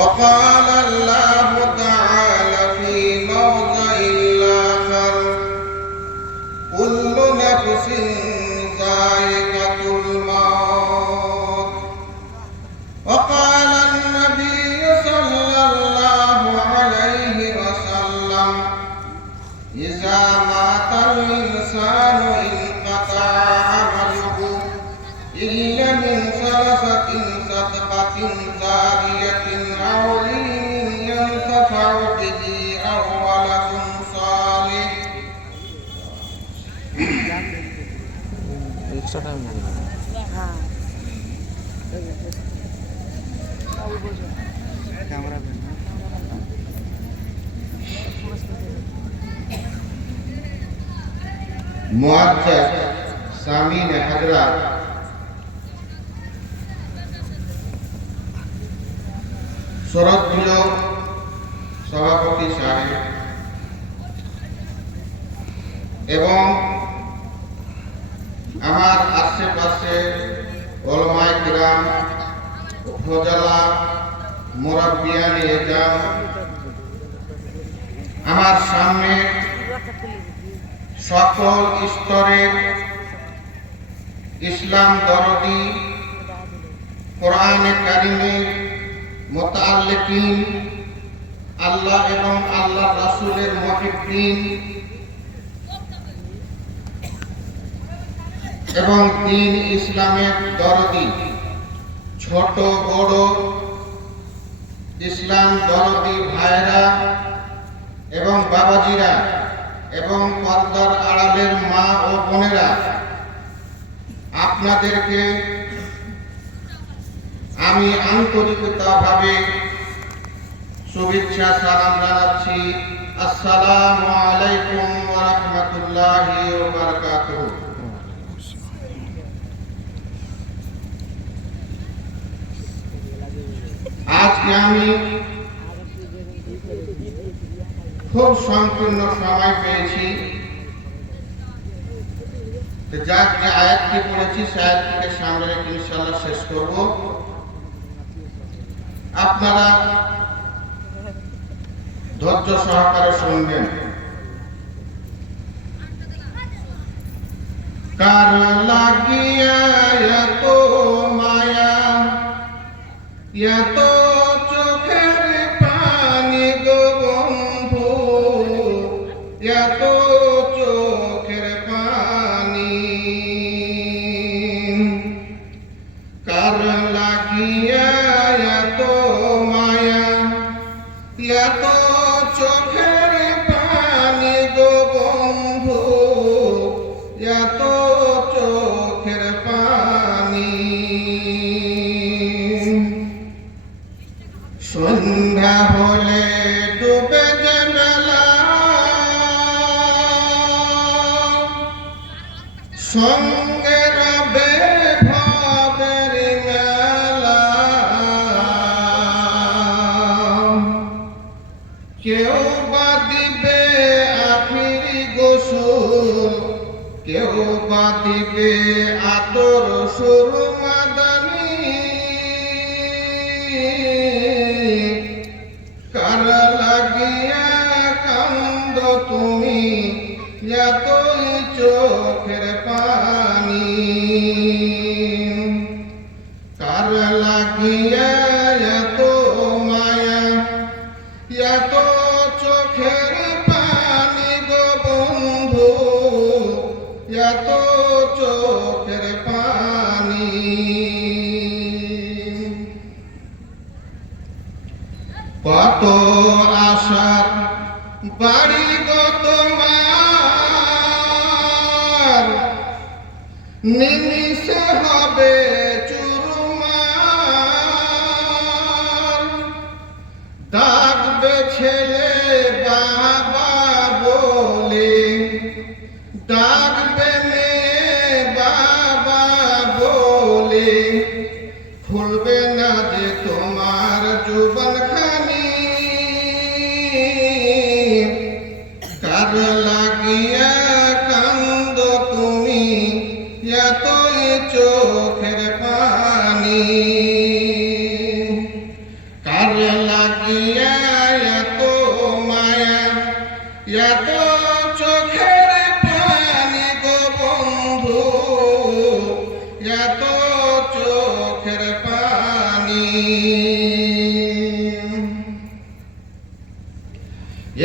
وقال الله تعالى في موضع آخر كل نفس ذائقة الموت وقال النبي صلى الله عليه وسلم إذا مات الإنسان انقطع عمله إلا من ثلاثة صدقة جارية أو علم ينتفع به أو ولد صالح মুআজ্জাজ সামিন হযরত শ্রদ্ধেয় সভাপতি সাহেব এবং আমার আশেপাশে উলামায়ে কিরাম ফজলা মুরাব্বিয়ানে এজাম আমার সামনে সকল স্তরের ইসলাম দরদি কোরআনে কারিমের মুতাআল্লিকিন আল্লাহ এবং আল্লাহর রাসূলের মুহিব্বিন এবং দ্বীন ইসলামের দরদি ছোট বড় ইসলাম দরদি ভাইরা এবং বাবাজিরা এবং পর্দার আড়ালের মা ও বোনেরা, আপনাদেরকে আমি আন্তরিকতাভাবে শুভেচ্ছা সালাম জানাচ্ছি। আসসালামু আলাইকুম ওয়া রাহমাতুল্লাহি ওয়া বারাকাতুহু। আজকে আমি খুব সংকীর্ণ সময় পেয়েছি, যার যে আয়াতটি পড়েছি সে আয়াতটিকে সামনে রেখে ইনশাআল্লাহ শেষ করব। আপনারা ধৈর্য সহকারে শুনবেন। কার লাগিয়া এত মায়া এত চোখের পানি গো বন্ধু, এত চোখের পানি, কার লাগিয়া এত মায়া এত চোখের পানি গো বন্ধু, এত চোখের পানি। সন্ধ্যা হলে ডুবে যে মেলা, সঙ্গে রবে ভবের মেলা, কেউ বা দিবে আখিরি গোসল, কেউ বা দিবে আতর সুরমাদানি, কার লাগিয়া কান্দ তুমি এতই চোখের পানি, কার লাগিয়া এত মায়া এত চোখের পানি গো বন্ধু, এত চোখের পানি। কত আশার বাড়ি গো তোমার, নিমিষে হবে চুরমার, ডাকবে ছেলে বাবা বলে, ডাকবে মেয়ে বাবা বলে, খুলবে না যে তোমার যৌবন খানি, কার লাগিয়া কান্দ তুমি এতই চোখের পানি, কার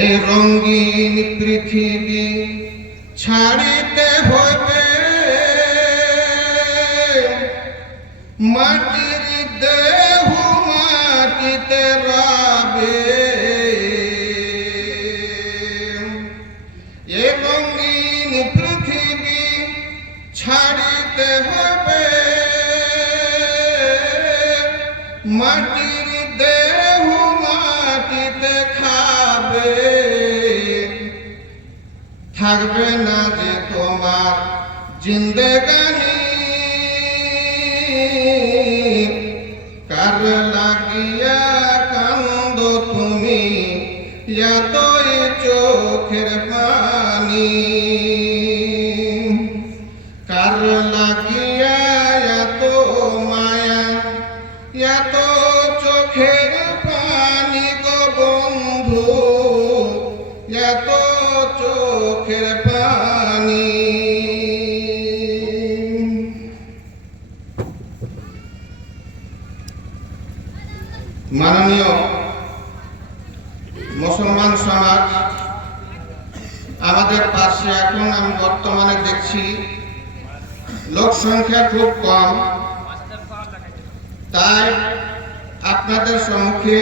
এই রঙিন পৃথিবী ছাড়িতে হইবে মাটির দেহ মাটিতে রবে এই রঙিন পৃথিবী ছাড়িতে হবে মাটির দেহ মাটিতে খাবে থাকবে না যে তোমার জিন্দেগানি কার লাগিয়া কান্দ তুমি এতই চোখের পানি কার লাগিয়া এত মায়া এত চোখের পানি গো বন্ধু এত চোখের পানি মাননীয় মুসলমান সমাজ আমাদের পাশে এখন আমি বর্তমানে দেখছি লোক সংখ্যা খুব কম তাই আপনাদের সম্মুখে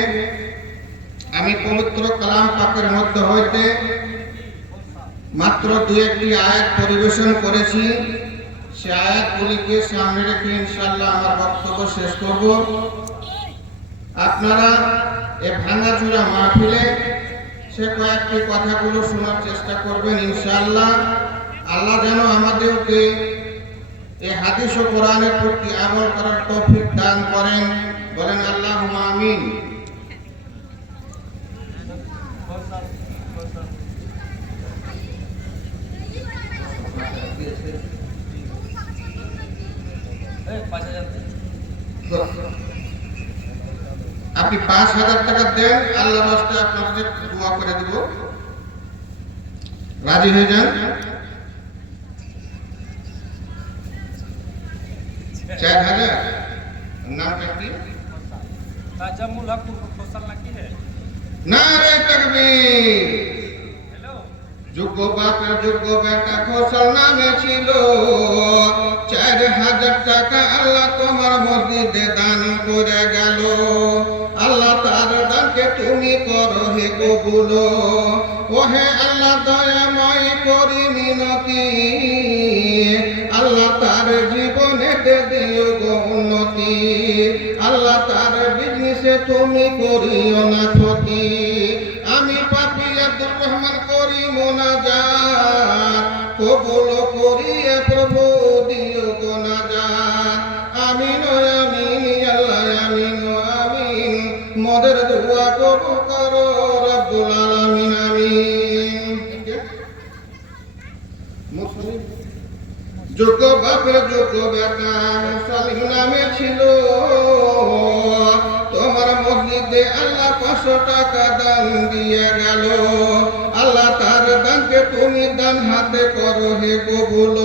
আমি পবিত্র কালাম পাকের মধ্যে হইতে মাত্র দু একটি আয়াত পরিবেশন করেছি সে আয়াতগুলিকে সামনে রেখে ইনশাআল্লাহ আমার বক্তব্য শেষ করব আপনারা এ ভাঙাচোরা মাহফিলে সে কয়েকটি কথাগুলো শোনার চেষ্টা করবেন ইনশাআল্লাহ আল্লাহ যেন আমাদেরকে এই হাদিস ও কোরআনের প্রতি আমল করার তৌফিক দান করেন বলেন আল্লাহুম্মা আমিন আপনি ৫,০০০ টাকা দেন আল্লাহর রাস্তায় আপনাদের দোয়া করে দিব রাজি হয়ে যান ৪,০০০ নামটা কি তাজামুল হক ফসল নাকি হে নারে তাকবীর যোগ্য বাপের যোগ্য বেটা ফসল নামে ছিল ৪,০০০ টাকা আল্লাহ তোমার মসজিদে দান করে গেল আল্লাহ তার দানকে তুমি করো হে কবুল ও হে আল্লাহ দয়াময় করি মিনতি আল্লাহ তার জীবনেতে দিও গো উন্নতি আল্লাহ তার বিজনেসে তুমি করিও না ক্ষতি আমি পাপী আব্দুর রহমান করি মোনাজাত কবুল করিয়া প্রভু দিও গো নাজাত আমিন আমিন আল্লাহ আমিন আমিন মদের দোয়া কবুল করো রব্বুল আলামিন আমিন মুসলিম যোগ্য বাপের যোগ্য বেটা সালিম নামে ছিল তোমার মসজিদে আল্লাহ ৫০০ টাকা দান দিয়ে গেল আল্লাহ তার দানকে তুমি দান হাতে করো হে কবুল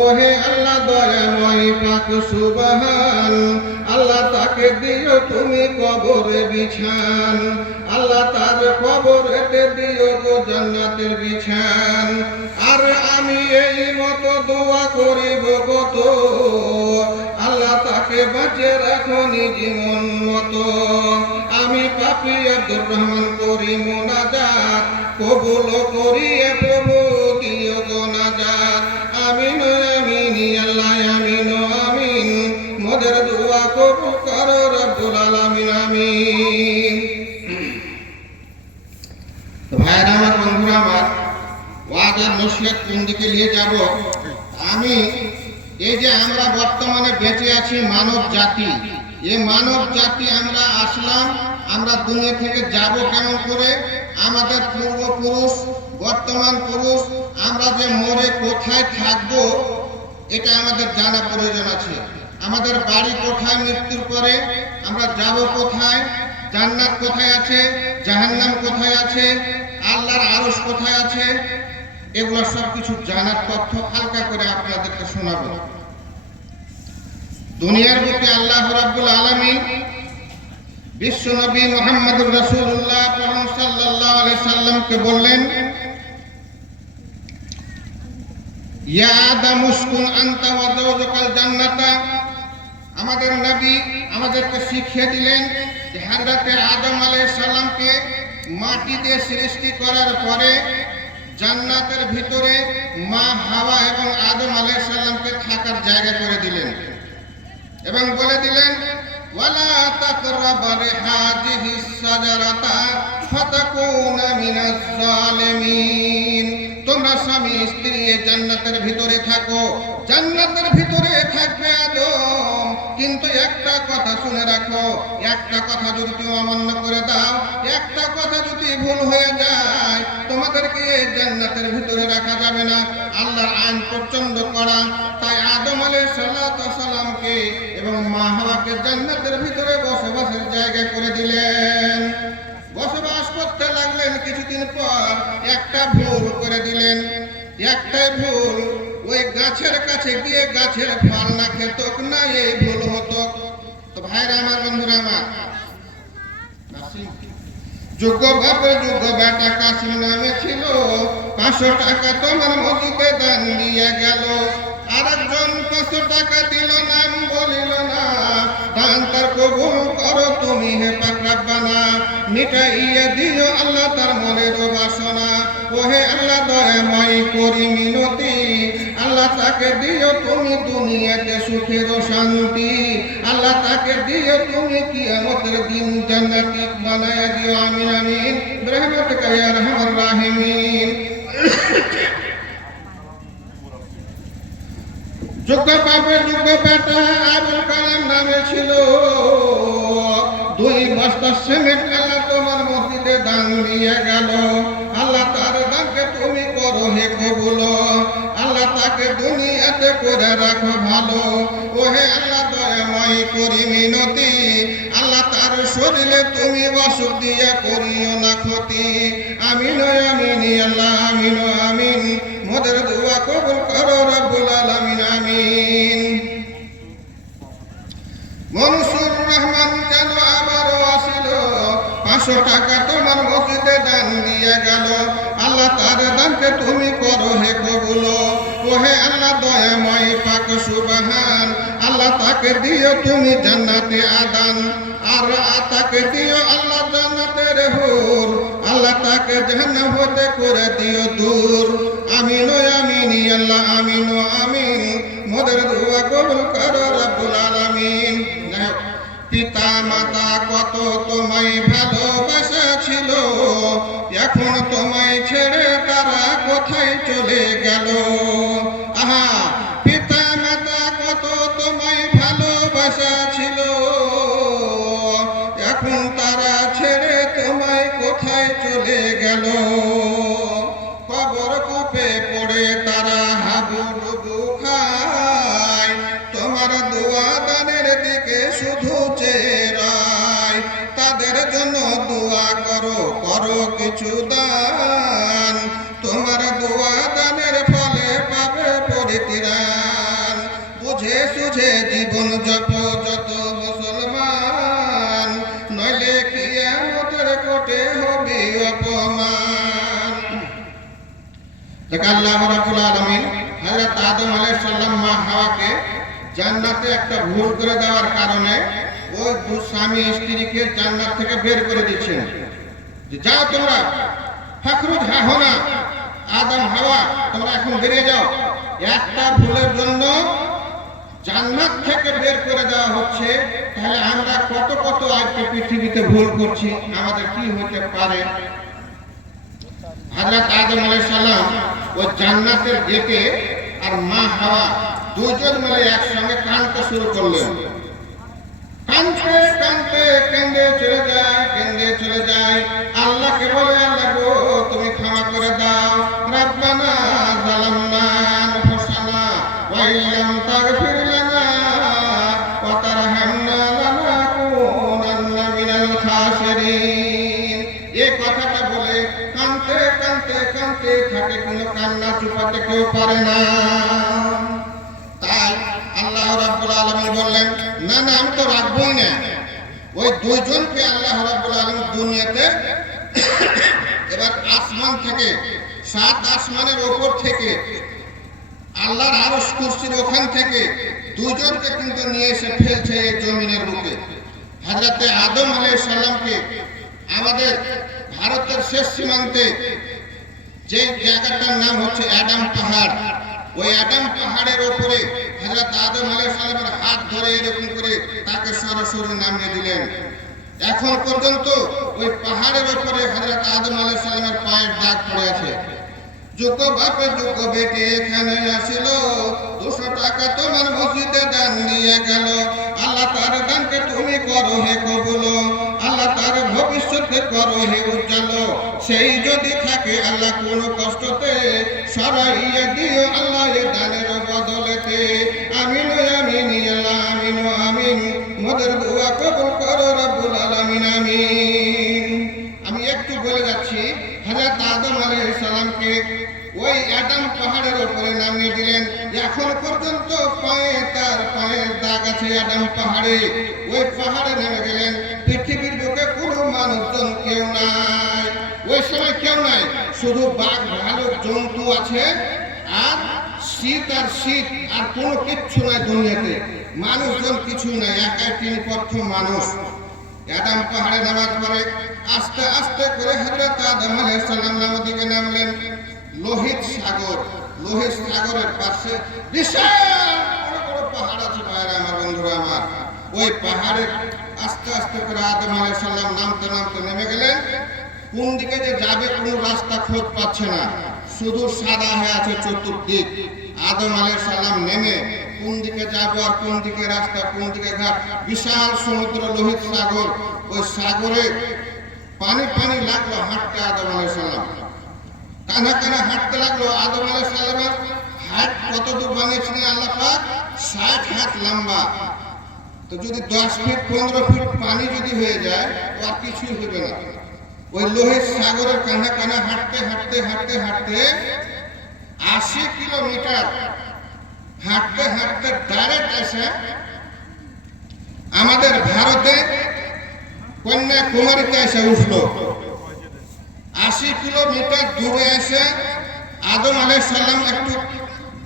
ও হে আল্লাহ দয়াময় পাক সুবহান আল্লাহ তাকে দিও তুমি কবরে বিছান আল্লাহ তার কবরেতে দিও গো জান্নাতের বিছান আর আমি এই মতো দোয়া করিব কত আল্লাহ তাকে বাঁচে রাখো নিজ মন মতো আমি পাপী আব্দুর রহমান করি মোনাজাত কবুল করিয়ে প্রভু দিও গো নাজাত আমিন আমিন আল্লাহ আমিন আমিন মোদের দোয়া কবুল করো রব্বুল আলামিন আমিন ভাইরা আমার বন্ধুরা আমার ওয়াজের নসিহত কোন দিকে নিয়ে যাব আমি এই যে আমরা বর্তমানে বেঁচে আছি মানব জাতি এই মানব জাতি আমরা আসলাম আমরা দুনিয়া থেকে যাব কেমন করে আমাদের পূর্বপুরুষ বর্তমান পুরুষ আমরা যে মরে কোথায় থাকবো এটা আমাদের জানা প্রয়োজন আছে আমাদের বাড়ি কোথায় মৃত্যুর পরে আমরা যাব কোথায় জান্নাত কোথায় আছে জাহান্নাম কোথায় আছে আল্লাহর আরশ কোথায় আছে এগুলো সবকিছু জানার তথ্য হালকা করে আপনাদেরকে শোনাবো দুনিয়ার বুকে আল্লাহ রাব্বুল আলামিন বিশ্বনবী মুহাম্মদুর রাসূলুল্লাহ সাল্লাল্লাহু আলাইহি সাল্লামকে বললেন, ইয়া আদম উসকুন আনতা ওয়া যাওজুকাল জান্নাতা। আমাদের নবী আমাদেরকে শিখিয়ে দিলেন যে হযরতে আদম আলাইহিস সালামকে মাটি দিয়ে সৃষ্টি করার পরে জান্নাতের ভিতরে মা হাওয়া এবং আদম আলাইহিস সালামকে থাকার জায়গা করে দিলেন এবং বলে দিলেন, ওয়ালা তাকরাবা হাযিহিস শাজারাতা ফাতাকুনা মিনাজ জালিমিন। তোমরা স্বামী স্ত্রী জান্নাতের ভিতরে থাকো, জান্নাতের ভিতরে থাকবে আদম, কিন্তু একটা কথা শুনে রাখো, একটা কথা যদি তুমি অমান্য করে দাও, একটা কথা যদি ভুল হয়ে যায়, তোমাদেরকে জান্নাতের ভিতরে রাখা যাবে না। আল্লাহর আইন প্রচন্ড কড়া। তাই আদম আলাইহিস সালামকে এবং মা হাওয়াকে জান্নাতের ভিতরে বসবাসের জায়গা করে দিলেন। বসবাস করতে লাগলেন। কিছুদিন পর একটা ভুল করে দিলেন। একটাই ভুল, ওই গাছের কাছে গিয়ে গাছের ফল না খেত না, এই ভুল হতো। তো ভাইরা আমার, বন্ধুরা আমার, যোগ্য বাপের যোগ্য বেটা কাসিম নামে ছিল। 500 টাকা তোমার মসজিদে দান দিয়ে গেল। আরেকজন 500 টাকা দিল, নাম বলিল না। দান তার কবুল করো তুমি হে পাক রব্বানা। মিটাইয়া দিও আল্লাহ তার মনের বাসনা। ওহে আল্লাহ দয়াময় করি মিনতি, আল্লাহ তাকে দিও তুমি দুনিয়াতে সুখের শান্তি। আল্লাহ তাকে দিও তুমি কিয়ামতের দিন জান্নাতি বানায়া দিও। আমিন আমিন বিরহমাতিকা ইয়া আরহামার রাহিমিন। যোগ্য বাপের যোগ্য বেটা আবুল কালাম নামে ছিল। 2 বস্তা সিমেন্ট আল্লাহ তোমার মসজিদে দান দিয়ে গেল। আল্লাহ তার দানকে তুমি করো হে কবুল। আল্লাহ তাকে দুনিয়াতে করে রাখো ভালো। ওহে আল্লাহ দয়াময় করি মিনতি, আল্লাহ তার শরীরে তুমি অসুখ দিয়ে করিও না ক্ষতি। আমিন আমিন আল্লাহ আমিন আমিন। মোদের দোয়া কবুল করো রব্বুল আলামিন আমিন। মনসুর রহমান যেন আবারও আসিল। 500 টাকা তোমার মসজিদে দান দিয়ে গেল। আল্লাহ তার দানকে তুমি করো হে কবুল। ওহে আল্লাহ দয়াময় পাক সুবহান। আল্লাহ তাকে দিও তুমি জান্নাতে আদান, আর তাকে দিও আল্লাহ জান্নাতের হুর। আল্লাহ তাকে জাহান্নাম হতে করে দিও দূর। আমিন আমিন আল্লাহ আমিন আমিন। মোদের দোয়া কবুল করো রব্বুল আলামিন। পিতা মাতা কত তোমায় ভালোবাসা ছিল, এখন তোমায় ছেড়ে তারা কোথায় চলে গেল। আহা, পিতা মাতা কত তোমায় ভালোবাসা ছিল, এখন তারা ছেড়ে তোমায় কোথায় চলে গেল। কবর কূপে পড়ে তারা হাবুডুবু খায়, তোমার দোয়া দানের দিকে শুধু চেয়ে রায়। তাদের জন্য দোয়া করো, করো কিছু দান, তোমার দোয়া দানের ফলে পাবে পরিত্রাণ। বুঝে সুঝে জীবন জপ যত মুসলমান, নইলে কিয়ামতের কোটে হবে অপমান। আল্লাহ রাব্বুল আলামিন হযরত আদম আলাইহিস সালাম মা হাওয়াকে জান্নাতে একটা ভুল করে দেওয়ার কারণে ওই দুই স্বামী স্ত্রীকে জান্নাত থেকে বের করে দিয়েছেন যে যাও তোমরা, ফাখরুজ হাওনা, আদম হাওয়া তোমরা এখন বেরিয়ে যাও। একটা ভুলের জন্য জান্নাত থেকে বের করে দেওয়া হচ্ছে। তাহলে আমরা কত কত আজকে পৃথিবীতে ভুল করছি, আমাদের কি হতে পারে। হযরত আদম আলাইহিস সালাম ওই জান্নাতের গেটে আর মা হাওয়া দুজন মিলে একসঙ্গে কাঁদতে শুরু করলেন। কাঁদতে কাঁদতে কেঁদে চলে যায়, কেঁদে চলে যায়। আল্লাহকে বলে, আল্লাহ গো তুমি ক্ষমা করে দাও। রব্বানা যালামনা আনফুসানা ওয়া ইল্লাম তাগফির লানা ওয়া তারহামনা লানাকুনান্না মিনাল খাসিরিন। এই কথাটা বলে কাঁদতে কাঁদতে কাঁদতে থাকে, কোনো কান্না চুপাতে কেউ পারে না। তাই আল্লাহ রাব্বুল আলামিন বললেন, না না আমি তো রাখবই না, ওই দুইজনকে আল্লাহ রাব্বুল আলামিন দুনিয়াতে এবার আসমান থেকে, 7 আসমানের ওপর থেকে, আল্লাহর আরশ কুরসির ওখান থেকে দুইজনকে কিন্তু নিয়ে এসে ফেলছে এই জমিনের বুকে। হযরতে আদম আলাইহিস সালামকে আমাদের ভারতের শেষ সীমান্তে যে জায়গাটার নাম হচ্ছে অ্যাডাম পাহাড়, ওই অ্যাডাম পাহাড়ের উপরে হযরত আদম আলাইহিস সালামের হাত ধরে এরকম করে তাকে সরাসরি নামিয়ে দিলেন। এখন পর্যন্ত ওই পাহাড়ের উপরে হযরত আদম আলাইহিস সালামের পায়ের দাগ পড়ে আছে। যুগ বাপে যুগ বেটে এখানে আসিল, 200 টাকা তোমার মসজিদে দান দিয়ে গেল। আল্লাহ তার দানকে তুমি করো হে কবুল, আল্লাহ তার ভবিষ্যতে করো হে উজ্জ্বল। সেই যদি থাকে আল্লাহ কোন কষ্টতে, সরাইয়া দিও আল্লাহ এ দানের বদলেতে। আমিন আমিন আল্লাহ আমিন আমিন, মোদের দোয়া কবুল করো রব্বুল আলামিন আমিন। আমি একটু বলে যাচ্ছি, হযরত আদম আলাইহিস সালামকে ওই অ্যাডাম পাহাড়ের উপরে নামিয়ে দিলেন। এখন পর্যন্ত তার পায়ের দাগ আছে অ্যাডাম পাহাড়ে। ওই পাহাড়ে নেমে গেলেন। পৃথিবীর বুকে কোনো মানুষজন কেউ নাই, ওই সময় কেউ নাই, শুধু বাঘ ভালুক জন্তু আছে, আর শীত আর কোনো কিচ্ছু নাই দুনিয়াতে। মানুষজন কিছু নাই, একাই তিনি প্রথম মানুষ। অ্যাডাম পাহাড়ে নামার পরে আস্তে আস্তে করে হযরত আদম আলাইহিস সালাম দিকে নামলেন। লোহিত সাগরের পাশে বিশাল বড় বড় পাহাড় আছে ভাইরা আমার, বন্ধুরা আমার। ওই পাহাড়ে আস্তে আস্তে করে আদম আলাইহিস সালাম নামতে নামতে নেমে গেলেন। কোন দিকে যে যাবে কোনো রাস্তা খোঁজ পাচ্ছে না, শুধু সাদা হয়ে আছে চতুর্দিক। আদম আলাইহিস সালাম নেমে কোন দিকে যাবো আর কোন দিকে রাস্তা, কোন দিকে ঘাট, বিশাল সমুদ্র লোহিত সাগর। ওই সাগরে পানি পানি লাগলো হাঁটতে আদম আলাইহিস সালাম, কানা কানা হাঁটতে লাগলো। আদম আলাইহিস সালামের হাত কত দূর বানিয়েছিলেন আল্লাহ পাক? 60 হাত লম্বা। তো যদি 10 ফিট 15 ফিট পানি যদি হয়ে যায় তো আর কিছুই হবে না। ওই লোহিত সাগরের কানা কানা হাঁটতে হাঁটতে হাঁটতে হাঁটতে 80 কিলোমিটার হাঁটতে হাঁটতে ডাইরেক্ট এসে আমাদের ভারতে কন্যাকুমারীতে এসে উঠলো। 80 কিলোমিটার দূরে এসে আদম আলাইহিস সালাম একটু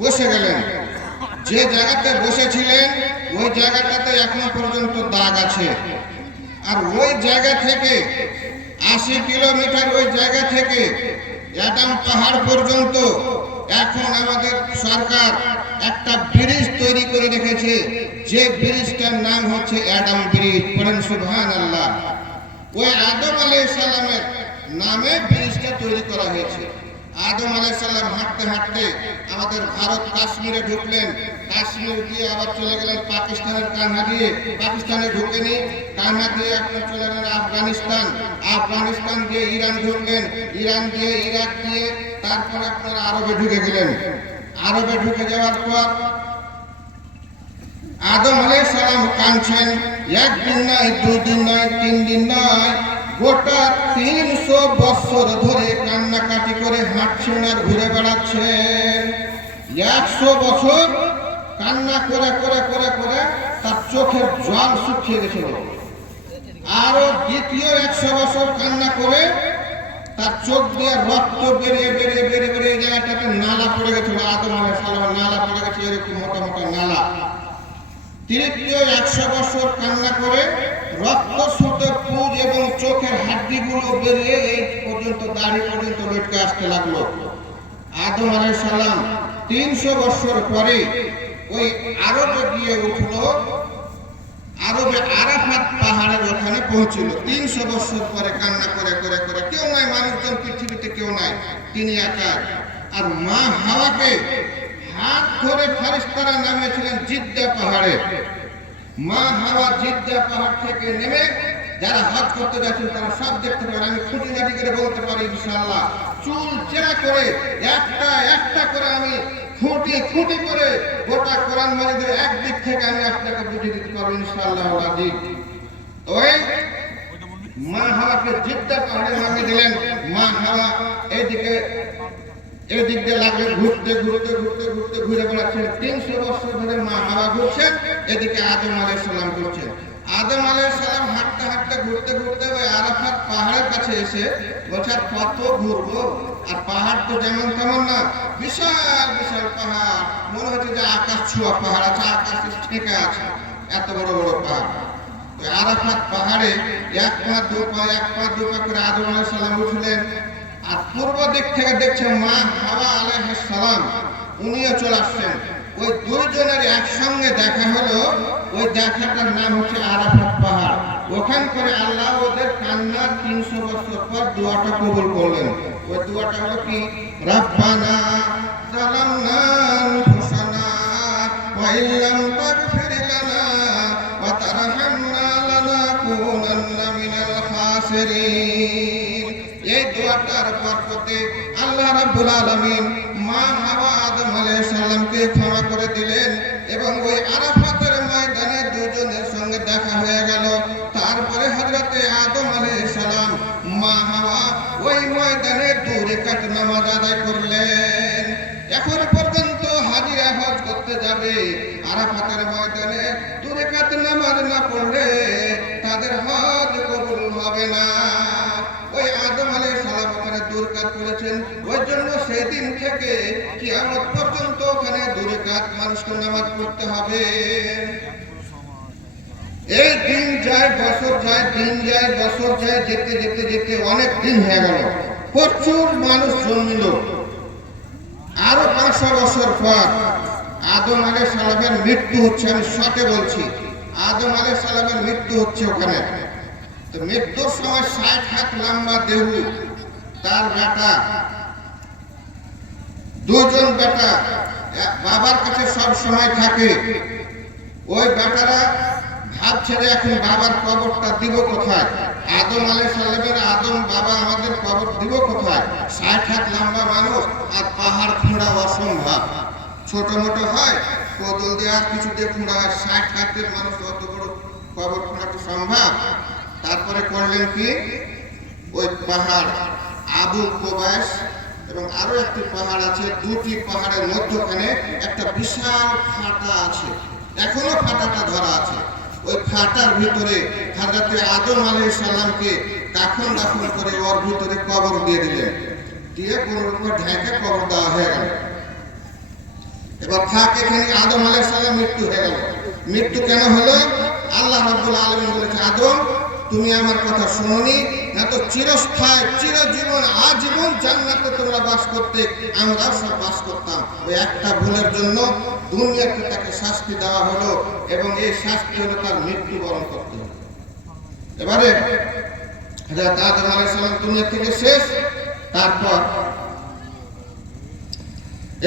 বসে গেলেন। যে জায়গাতে বসেছিলেন ওই জায়গাটাতে এখন পর্যন্ত দাগ আছে। আর ওই জায়গা থেকে 80 কিলোমিটার ওই জায়গা থেকে অ্যাডাম পাহাড় পর্যন্ত এখন আমাদের সরকার একটা ব্রিজ তৈরি করে রেখেছে, যে ব্রিজটার নাম হচ্ছে অ্যাডাম ব্রিজ। পড়েন সুবহানাল্লাহ। ওই আদম আলাইহিস সালামের নামে ব্রিজটা তৈরি করা হয়েছে। আদম আলাইহিস সালাম হাঁটতে হাঁটতে আমাদের ভারত কাশ্মীরে ঢুকলেন। কাশ্মীর দিয়ে আবার চলে গেলেন পাকিস্তানের কানহা দিয়ে, পাকিস্তানে ঢুকেনি, কানহা দিয়ে আপনার চলে গেলেন আফগানিস্তান, আফগানিস্তান দিয়ে ইরান ঢুকলেন, ইরান দিয়ে ইরাক দিয়ে তারপর আপনারা আরবে ঢুকে গেলেন। আরবে ঢুকে যাওয়ার পর আদম আলাইহিস সালাম কাঁদছেন। একদিন নয়, দুদিন নয়, 3 দিন নয়, গোটা 300 বছর ধরে কান্নাকাটি করে হাঁটছেন আর ঘুরে বেড়াচ্ছেন। 100 বছর কান্না করে করে করে করে তার চোখের জল শুকিয়ে গেছিল। আরো দ্বিতীয় 100 বছর কান্না করে তার চোখ দিয়ে রক্ত বেরিয়ে বেরিয়ে বেরিয়ে বেরিয়ে এই জায়গাটাতে নালা পড়ে গেছিল। আদম আলাইহিস সালামের নালা পড়ে গেছে, এরকম মোটা মোটা নালা। তৃতীয় 100 বছর কান্না করে রক্ত সুতে পুজ এবং চোখের হাড্ডিগুলো বেরিয়ে এই পর্যন্ত দাড়ি পর্যন্ত লটকে আসতে লাগলো। আদম আলাইহিস সালাম 300 বছর পরে ওই আরবে গিয়ে উঠলো, আরবে আরাফাত পাহাড়ের ওখানে পৌঁছলো। 300 বছর পরে কান্না করে করে করে, কেউ নাই, মানুষজন পৃথিবীতে কেউ নাই, তিনি একা। আর মা হাওয়াকে হাত ধরে ফেরেশতারা নামিয়েছিলেন জিদ্দা পাহাড়ে। মা হাওয়া জিদ্দা পাহাড় থেকে নেমে যারা হজ করতে যাচ্ছেন তারা সব দেখতে পারেন। আমি খুঁটিনাটি করে বলতে পারি ইনশাআল্লাহ, চুল চেরা করে একটা একটা করে আমি খুঁটি খুঁটি করে গোটা কোরআন মাজিদের একদিক থেকে আমি আপনাকে বুঝিয়ে দিতে পারবো ইনশাআল্লাহ আজিজ। ওই মা হাওয়াকে জিদ্দা পাহাড়ে নামিয়ে দিলেন। মা হাওয়া এদিক দিয়ে লাগলে ঘুরতে ঘুরতে ঘুরতে ঘুরতে ঘুরে বেড়াচ্ছেন। 300 বছর ধরে মা হাওয়া ঘুরছেন, এদিকে আদম আলাইহিস সালাম ঘুরছেন। আদম আলাইহিস সালাম হাঁটতে হাঁটতে ঘুরতে ঘুরতে ওই আরাফাত পাহাড়ের কাছে এসে বলছে আর কত ঘুরবো, আর পাহাড় তো যেমন তেমন না, বিশাল বিশাল পাহাড়, মনে হচ্ছে যে আকাশ ছোঁয়া পাহাড় আছে, আকাশে ঠেকে আছে, এত বড় বড় পাহাড়। ওই আরাফাত পাহাড়ে এক পা দু পা করে আদম আলাইহিস সালাম উঠলেন। আর পূর্ব দিক থেকে দেখছে মা হাওয়া আলাইহিস সালাম, উনিও চলে আসছেন। ওই দুইজনের একসঙ্গে দেখা হলো। ওই দেখাটার নাম হচ্ছে আরাফাত পাহাড়। ওখান করে আল্লাহ ওদের কান্নার 300 বছর পর দোয়াটা কবুল করলেন। ওই দোয়াটা হলো কি, রাব্বানা যালামনা আনফুসানা ওয়া ইল্লাম তাগফির লানা ওয়া তারহামনা লানাকুনান্না মিনাল খাসিরিন। এই দোয়াটার বরকতে আল্লাহ রাব্বুল আলামিন মা হাওয়া আদম আলাইহিস সালামকে ক্ষমা করে দিলেন এবং ওই আরাফাতের ময়দানে দুজনের সঙ্গে দেখা হয়ে গেল। তারপরে হযরতে আদম আলাইহিস সালাম মা হাওয়া ওই ময়দানে 2 রাকাত নামাজ আদায় করলেন। এখন পর্যন্ত হাজিরা হজ করতে যাবে, আরাফাতের ময়দানে 2 রাকাত নামাজ না পড়লে তাদের হজ কবুল হবে না। ওই আদম আলাইহিস সালাম ওখানে 2 রাকাত করেছেন, ওই জন্য সেদিন থেকে কিয়ামত পর্যন্ত ওখানে 2 রাকাত মানুষকে নামাজ পড়তে হবে। এই দিন যায় বছর যায়, দিন যায় বছর যায়, যেতে যেতে যেতে অনেক দিন হয়ে গেল, প্রচুর মানুষ জন্মিল। আরো 500 বছর পর আদম আলাইহিস সালামের মৃত্যু হচ্ছে, আমি শর্টে বলছি, আদম আলাইহিস সালামের মৃত্যু হচ্ছে ওখানে। তো মৃত্যুর সময় 60 হাত লম্বা দেহ, তার বেটা, 2 জন বেটা বাবার কাছে সব সময় থাকে। ওই বেটারা ভাবছে যে এখন বাবার কবরটা দিব কোথায়, আদম আলাইহিস সালামের আদম বাবা আমাদের কবর দিব কোথায়? 60 হাত লম্বা মানুষ, আর পাহাড় খোঁড়া অসম্ভব, ছোট মোটো হয় কোদল দিয়ে আর কিছু দিয়ে খোঁড়া হয়, 60 হাতের মানুষ অত বড় কবর খোঁড়া কি সম্ভব? তারপরে করলেন কি, ওই পাহাড় আবু কোবাস এবং আরো একটি পাহাড় আছে, 2টি পাহাড়ের মধ্যখানে একটা বিশাল ফাটা আছে, এখনো ফাটাটা ধরা আছে। ওই ফাটার ভিতরে হযরতে আদম আলাইহিস সালামকে কাফন দাফন করে ওর ভিতরে কবর দিয়ে দিলেন, দিয়ে কোন রকম ঢেকে কবর দেওয়া হয়ে গেল। এবার থাক এখানে আদম আলাইহিস সালাম মৃত্যু হয়ে গেল। মৃত্যু কেন হলো? আল্লাহ রাব্বুল আলামিন বলেছে, আদম তুমি আমার কথা শুনোনি, না তো চিরস্থায়ী চিরজীবন আজীবন জান্নাতে তোমরা বাস করতে, আমরা সব বাস করতাম। ওই একটা ভুলের জন্য দুনিয়াতে তাকে শাস্তি দেওয়া হলো এবং এই শাস্তি হলো তার মৃত্যুবরণ করতে হবে। এবারে হযরত আদম আলাইহিস সালাম দুনিয়া থেকে শেষ। তারপর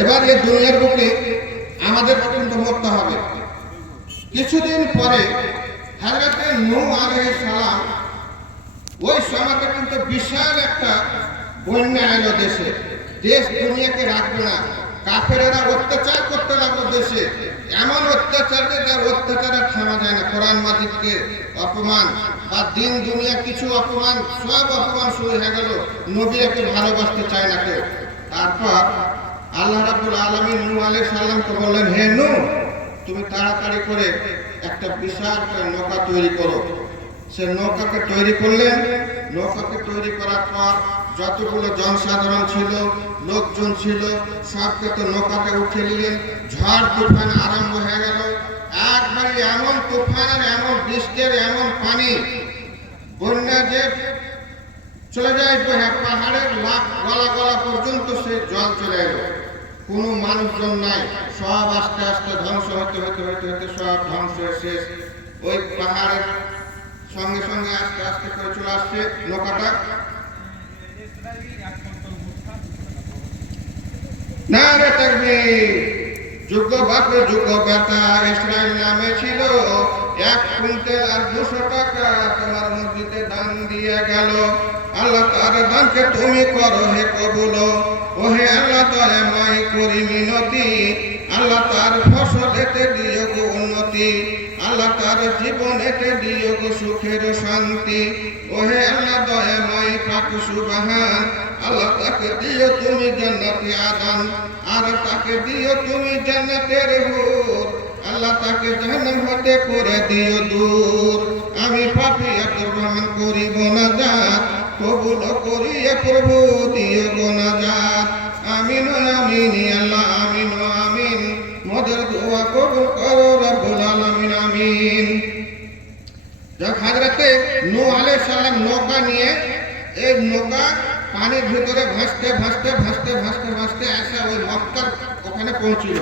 এবার এই দুনিয়ার বুকে আমাদের কিন্তু মরতে হবে। কিছুদিন পরে হযরতে নূহ আলাইহিস সালাম, ওই সময়টা কিন্তু বিশাল একটা বন্যা এলো দেশে, দেশ দুনিয়াকে রাখবে না, কাফেরেরা অত্যাচার করতে লাগলো দেশে, এমন অত্যাচার যে তার অত্যাচার থামা যায় না। কোরআন মাজিদকে অপমান বা দিন দুনিয়া কিছু অপমান, সব অপমান শুরু হয়ে গেল, নবীকে ভালোবাসতে চায় না কেউ। তারপর আল্লাহ রাব্বুল আলামিন নূহ আলাইহিস সালামকে বললেন, হে নূহ তুমি তাড়াতাড়ি করে একটা বিশাল নৌকা তৈরি করো। সে নৌকাকে তৈরি করলেন। নৌকাকে তৈরি করার পর যতগুলো জনসাধারণ ছিল, লোকজন ছিল, সবকে তো নৌকাতে উঠে নিলেন। ঝড় তুফান আরম্ভ হয়ে গেল, একবারে এমন তুফান, এমন বৃষ্টির, এমন পানি, বন্যা যে চলে যায় পাহাড়ের গলা গলা পর্যন্ত সে জল চলে এলো। কোনো মানুষজন নাই, সব আস্তে আস্তে ধ্বংস হতে হতে হতে হতে সব ধ্বংস শেষ। ওই পাহাড়ের সঙ্গে সঙ্গে আস্তে আস্তে করে চলে আসছে নৌকাটা। না রে তাকবীর, যুগ বাপে যুগ বেটা ইসরাইল নামে ছিল, 1 কুইন্টাল আর 200 টাকা তোমার মসজিদে দান দিয়ে গেল। আল্লাহ তার দানকে তুমি করো হে কবুল, ওহে আল্লাহ দয়াময় করি মিনতি, আল্লাহ তার ফসলেতে দিও গো উন্নতি, আল্লাহ তার জীবনেতে দিও গো সুখের শান্তি, ওহে আল্লাহ দয়াময় পাক সুবহান, আল্লাহ তাকে দিও তুমি জান্নাতে আদান, আর তাকে দিও তুমি জান্নাতের হুর, আল্লাহ তাকে জাহান্নাম হতে করে দিও দূর। আমি পাপী আব্দুর রহমান করি মোনাজাত, কবুল করিয়া প্রভু দিও মোনাজাত। আমিন আমিন আল্লাহ আমিন আমিন, মোদের দোয়া কবুল করো রব্বুল আলামিন আমিন। হযরতে নূহ আলাইহিস সালাম নৌকা নিয়ে এই নৌকা পানির ভিতরে ভাসতে ভাসতে ভাসতে ভাসতে ভাসতে এসে ওই মক্কার ওখানে পৌঁছিল।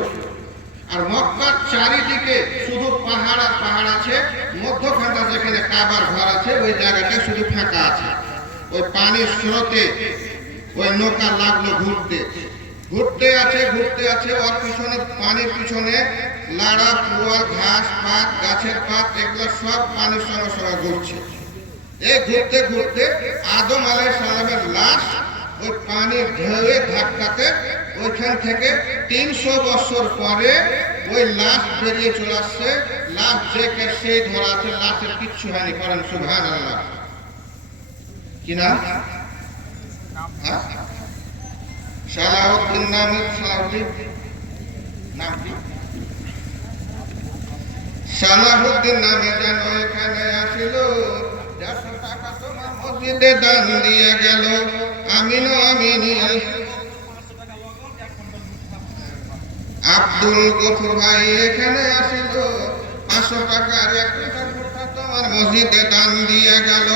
আর মক্কার চারিদিকে শুধু পাহাড় আর পাহাড় আছে, মধ্যখানটা যেখানে কাবার ঘর আছে ওই জায়গাটা শুধু ফাঁকা আছে। ওই পানির স্রোতে ওই নৌকা লাগলো ঘুরতে, ঘুরতে আছে ওর পিছনে, পানির পিছনে লাড়া পুয়াল ঘাস পাত গাছের পাত এগুলো সব পানির সঙ্গে সঙ্গে ঘুরছে। এই ঘুরতে ঘুরতে আদম আলাইহিস সালামের লাশ ওই পানির ঢেউয়ে ধাক্কাতে ওইখান থেকে 300 বছর পরে ওই লাশ বেরিয়ে চলে আসছে। লাশ যে কে সেই ধরা আছে, লাশের কিচ্ছু হয়নি। করেন সুবহানাল্লাহ। কি নাম? সালাউদ্দিন নামে, সালাউদ্দিন নাম কি? সালাউদ্দিন নামে যেন এখানে আসিল, 100 টাকা তোমার মসজিদে দান দিয়ে গেল। আমিন আমিন। আব্দুল গফুর ভাই এখানে আসিল, 500 টাকার একটা ফুটা তোমার মসজিদে দান দিয়ে গেল।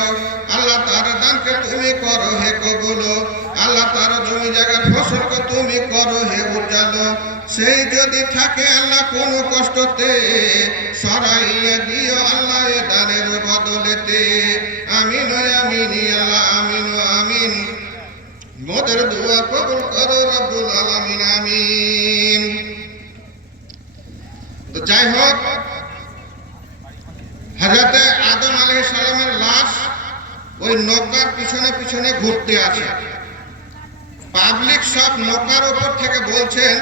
আল্লাহ তার দানকে তুমি করো হে কবুল, আল্লাহ তার জমি জায়গার ফসলকে তুমি করো হে উজালো। সেই যদি থাকে আল্লাহ কোনো কষ্টতে, সরাইয়া দিও আল্লাহ এ দানের বদলেতে। আমিন আমিন আল্লাহ আমিন আমিন, মোদের দোয়া কবুল করো রব্বুল আলামিন আমিন। তো যাই হোক, হযরতে আদম আলাইহিস সালামের লাশ ওই নৌকার পিছনে পিছনে ঘুরতে আছে। পাবলিক সব নৌকার উপর থেকে বলছেন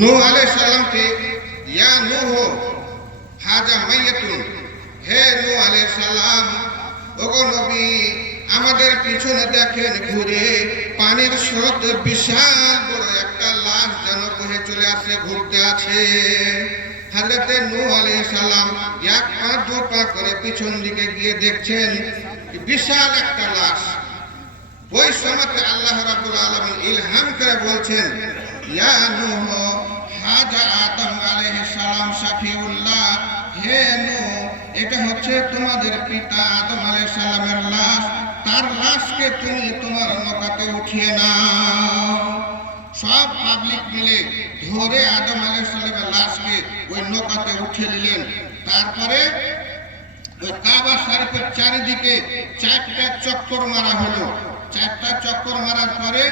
নূহ আলাইহিস সালামকে, ইয়া নূহ হাজা মাইয়াতুন, হে নূহ আলাইহিস সালাম, ওগো নবী আমাদের পিছনে দেখেন ঘুরে পানির স্রোত, বিশাল বড় একটা লাশ যেন বহে চলে আসে, ঘুরতে আছে। হযরতে নূহ আলাইহিস সালাম এক পা দু পা করে পিছন দিকে গিয়ে দেখছেন বিশাল একটা লাশ। ওই সময়তে আল্লাহ রাব্বুল আলামিন ইলহাম করে বলছেন, ইয়া নূহ হাজা আদম আলাইহিস সালাম শাফিউল্লাহ, হে নূহ এটা হচ্ছে তোমাদের পিতা আদম আলাইহিস সালামের লাশ, তার লাশকে তুমি তোমার নৌকাতে উঠিয়ে নাও। সব পাবলিক মিলে ধরে আদম আলাইহিস সালামের লাশকে ওই নৌকাতে উঠিয়ে নিলেন। তারপরে ওই কাবা শরীফের চারিদিকে 4টা চক্কর মারা হলো। 4টা চক্কর মারার পরে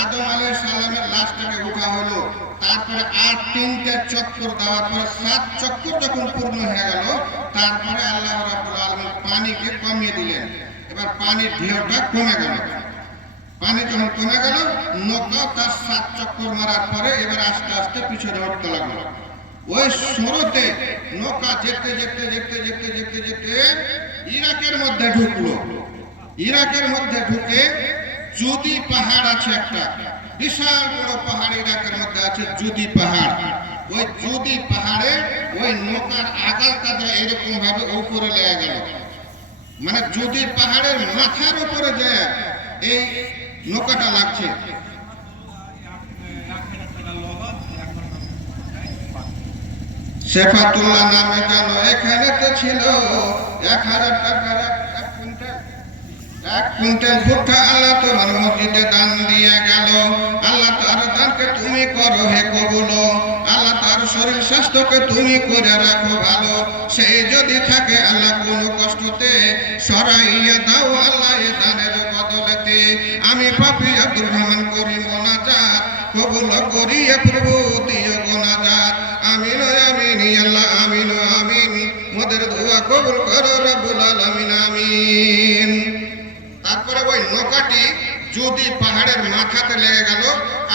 আদম আলাইহিস সালামের লাশটাকে উঠা হলো। তারপরে আর 3টা চক্কর দেওয়ার পরে 7 চক্কর যখন পূর্ণ হয়ে গেল, তারপরে আল্লাহ রাব্বুল আলামিন পানিকে কমিয়ে দিলেন। এবার পানির ঢেউটা কমে গেল। পানি যখন কমে গেল, নৌকা তার 7 চক্কর মারার পরে এবার আস্তে আস্তে পিছনে উঠতে লাগলো। ওই স্রোতে নৌকা যেতে যেতে যেতে যেতে যেতে যেতে ইরাকের মধ্যে ঢুকলো। ইরাকের মধ্যে ঢুকে জুদি পাহাড় আছে একটা, বিশাল বড় পাহাড় ইরাকের মধ্যে আছে জুদি পাহাড়। ওই জুদি পাহাড়ে ওই নৌকার আগালটা এরকম ভাবে উপরে লেগে গেল, মানে জুদি পাহাড়ের মাথার উপরে যে এই নৌকাটা লাগছে। শেফাতুল্লাহ নামে যেন এখানে তো ছিল 1000 টাকার এক কুইন্টাল ভুট্টা আল্লাহ তোমার মসজিদে দান দিয়ে গেল। আল্লাহ তার দানকে তুমি করো হে কবুল, আল্লাহ তার শরীর স্বাস্থ্যকে তুমি করে রাখো ভালো। সেই যদি থাকে আল্লাহ কোনো কষ্টতে, সরাইয়া দাও আল্লাহ এ দানের বদলেতে। আমি পাপী আব্দুর রহমান করি মোনাজাত, কবুল করিয়া প্রভু দিও গোনাজাত। আমিন আমিন আল্লাহ আমিন আমিন, মোদের দোয়া কবুল করো রব্বুল আলামিন আমিন। তারপরে ওই নৌকাটি যদি পাহাড়ের মাথাতে লেগে গেল,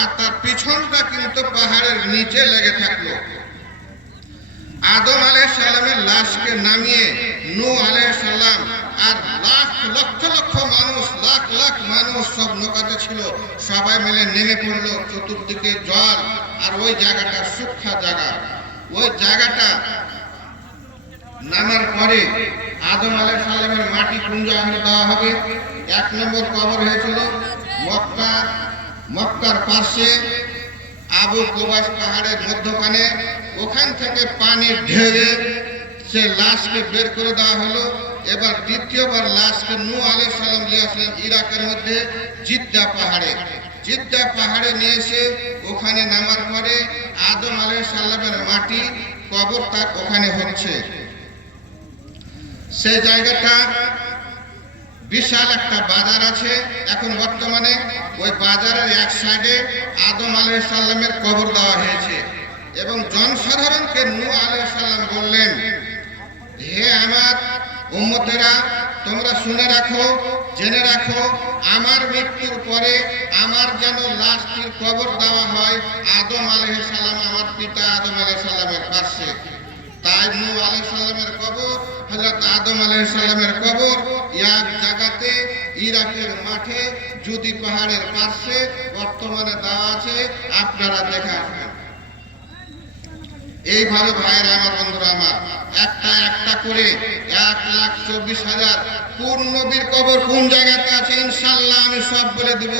আর তার পিছনটা কিন্তু পাহাড়ের নিচে লেগে থাকলো। আদম আলাইহিস সালামের লাশকে নামিয়ে নূহ আলাইহিস সালাম আর লক্ষ লক্ষ মানুষ, লাখ লাখ মানুষ সব নৌকাতে ছিল, সবাই মিলে নেমে পড়লো। চতুর্দিকে জল, আর ওই জায়গাটা শুকনা জায়গা। ওই জায়গাটা নামার পরে আদম আলাইহিস সালামের মাটি কোন জায়গায় দেওয়া হবে? 1 নম্বর কবর হয়েছিল মক্কার পাশে আবু কুবাইস পাহাড়ের মধ্যখানে। ওখান থেকে পানির ঢেউয়ে সে লাশকে বের করে দেওয়া হলো। এবার দ্বিতীয়বার লাশকে নূহ আলাইহিস সালাম নিয়ে আসলেন ইরাকের মধ্যে জিদ্দা পাহাড়ে নিয়ে এসে ওখানে নামার পরে আদম আলাইহিস সালামের মাটি কবর তার ওখানে হচ্ছে। সেই জায়গাটা বিশাল একটা বাজার আছে এখন বর্তমানে। ওই বাজারের এক সাইডে আদম আলাইহিস সালামের কবর দেওয়া হয়েছে এবং জনসাধারণকে নূহ আলাইহিস সালাম বললেন, হে আমার উম্মতেরা, তোমরা শুনে রাখো, জেনে রাখো, আমার মৃত্যুর পরে আমার যেন লাশটির কবর দেওয়া হয় আদম আলাইহিস সালাম, আমার পিতা আদম আলাইহিস সালামের পাশে। তাই নূহ আলাইহিস সালামের কবর, হযরত আদম আলাইহিস সালামের কবর এক জায়গাতে ইরাকের মাঠে জুদি পাহাড়ের পাশে বর্তমানে দেওয়া আছে। আপনারা দেখে আসবেন। এইভাবে ভাইরা আমার, বন্ধুরা আমার, একটা করে 1,24,000 কোন নবীর কবর কোন জায়গাতে আছে ইনশাআল্লাহ আমি সব বলে দেব।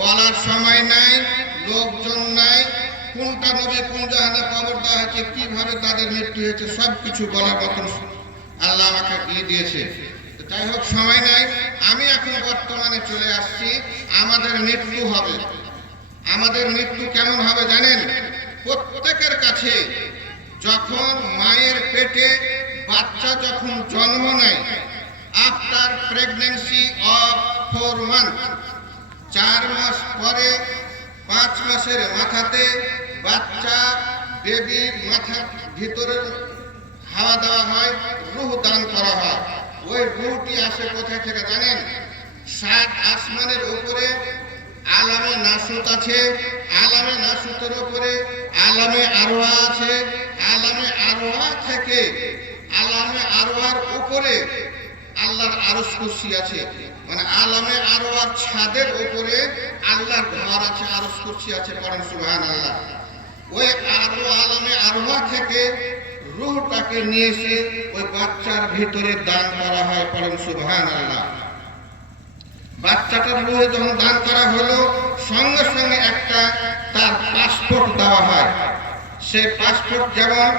বলার সময় নাই, লোকজন নাই, কোনটা নবী কোন জাহানে কবর দেওয়া হয়েছে, কিভাবে তাদের মৃত্যু হয়েছে, সবকিছু বলার মতন আল্লাহ আমাকে দিয়ে দিয়েছে। যাই হোক, সময় নাই, আমি এখন বর্তমানে চলে আসছি। আমাদের মৃত্যু হবে। আমাদের মৃত্যু কেমন হবে জানেন? প্রত্যেকের কাছে যখন মায়ের পেটে বাচ্চা যখন জন্ম নেয়, আফটার প্রেগন্যান্সি অফ 4 মান্থ, 4 মাস পরে 5 মাসের মাথাতে বাচ্চা বেবির মাথার ভিতরে হাওয়া দেওয়া হয়, রূহ দান করা হয়। ওই রূহটি আসে কোথায় থেকে জানেন? 7 আসমানের উপরে আলামে নাসুত আছে, আলামে নাসুতের উপরে আলামে আরওয়া আছে, আলামে আরওয়া থেকে আলামে আরওয়ার উপরে আল্লাহর আরশ কুরসি আছে। মানে আলামে আরওয়ার ছাদের উপরে আল্লাহর ঘর আছে, আরশ কুরসি আছে। পড়েন সুবহানাল্লাহ। ওই আলামে আরওয়া থেকে রূহটাকে নিয়ে এসে ওই বাচ্চার ভিতরে দান করা হয়। পড়েন সুবহানাল্লাহ। বাচ্চাটার রূহে যখন দান করা হলো, সঙ্গে সঙ্গে একটা তার পাসপোর্ট দেওয়া হয়। সেই পাসপোর্ট যেমন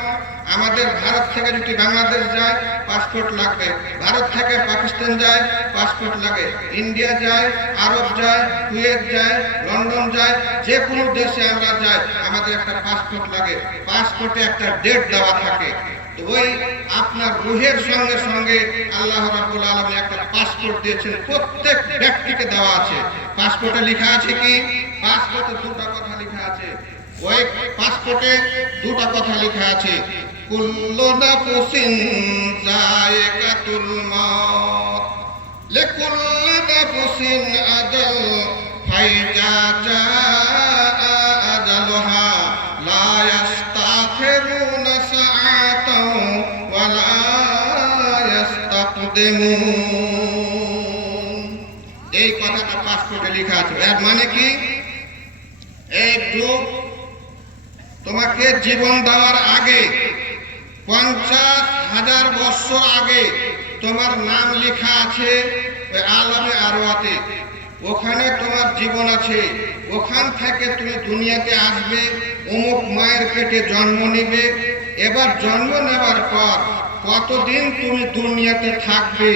আমাদের ভারত থেকে যদি বাংলাদেশ যায় পাসপোর্ট লাগবে, ভারত থেকে পাকিস্তান যায় পাসপোর্ট লাগে, ইন্ডিয়া যায়, আরব যায়, কুয়েত যায়, লন্ডন যায়, যে কোনো দেশে আমরা যাই আমাদের একটা পাসপোর্ট লাগে। পাসপোর্টে একটা ডেট দেওয়া থাকে। তো ওই আপনার রূহের সঙ্গে সঙ্গে আল্লাহ রাব্বুল আলামিন একটা পাসপোর্ট দিয়েছেন, প্রত্যেক ব্যক্তিকে দেওয়া আছে। পাসপোর্টে লেখা আছে কি? পাসপোর্টে দুটো কথা লেখা আছে। ওই পাসপোর্টে দুটো কথা লেখা আছে, কুল্লু নাফসিন যায়কাতুল মাউত, লিকুল্লি নাফসিন আজাল, ফাইজা জাআ আজালুহা লা ইস্তাখিরুনা সাআতাও ওয়া লা ইস্তাকদিমুন। এই কথাটা পাসপোর্টে লেখা আছে। এর মানে কি? এই যুগ তোমাকে জীবন দেওয়ার আগে 50,000 বছর আগে তোমার নাম লেখা আছে ওই আলামে আরওয়াতে। ওখানে তোমার জীবন আছে। ওখান থেকে তুমি দুনিয়াতে আসবে, অমুক মায়ের পেটে জন্ম নিবে। এবার জন্ম নেওয়ার পর কতদিন তুমি দুনিয়াতে থাকবে,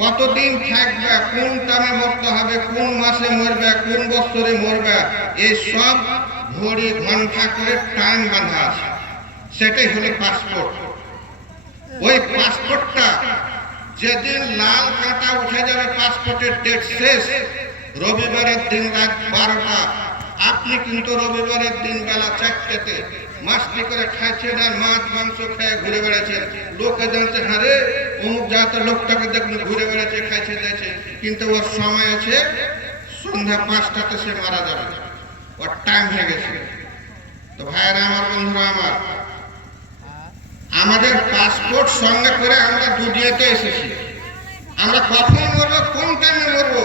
কতদিন থাকবে, কোন টাইমে মরতে হবে, কোন মাসে মরবে, কোন বছরে মরবে, এই সব ঘড়ি ঘন্টা করে টাইম বাঁধা আছে। সেটাই হলো পাসপোর্ট। ওই পাসপোর্টটা যেদিন লাল কাঁটা উঠে যাবে, পাসপোর্টের ডেট শেষ, রবিবারের দিন রাত 12টা, আপনি কিন্তু রবিবারের দিন বেলা 4টেতে মাস্তি করে খাইছেন আর মাছ মাংস খেয়ে ঘুরে বেড়াচ্ছেন। লোকে জানছে, হ্যাঁ রে অমুক জাতের লোকটাকে দেখুন ঘুরে বেড়াচ্ছে, খাইছে দিয়েছে, কিন্তু ওর সময় আছে সন্ধ্যা 5টাতে সে মারা যাবে, ওর টাইম হয়ে গেছে। তো ভাইয়েরা আমার, বন্ধুরা আমার, আমাদের পাসপোর্ট সঙ্গে করে আমরা দুনিয়াতে এসেছি। আমরা কখন মরবো, কোন টাইমে মরবো,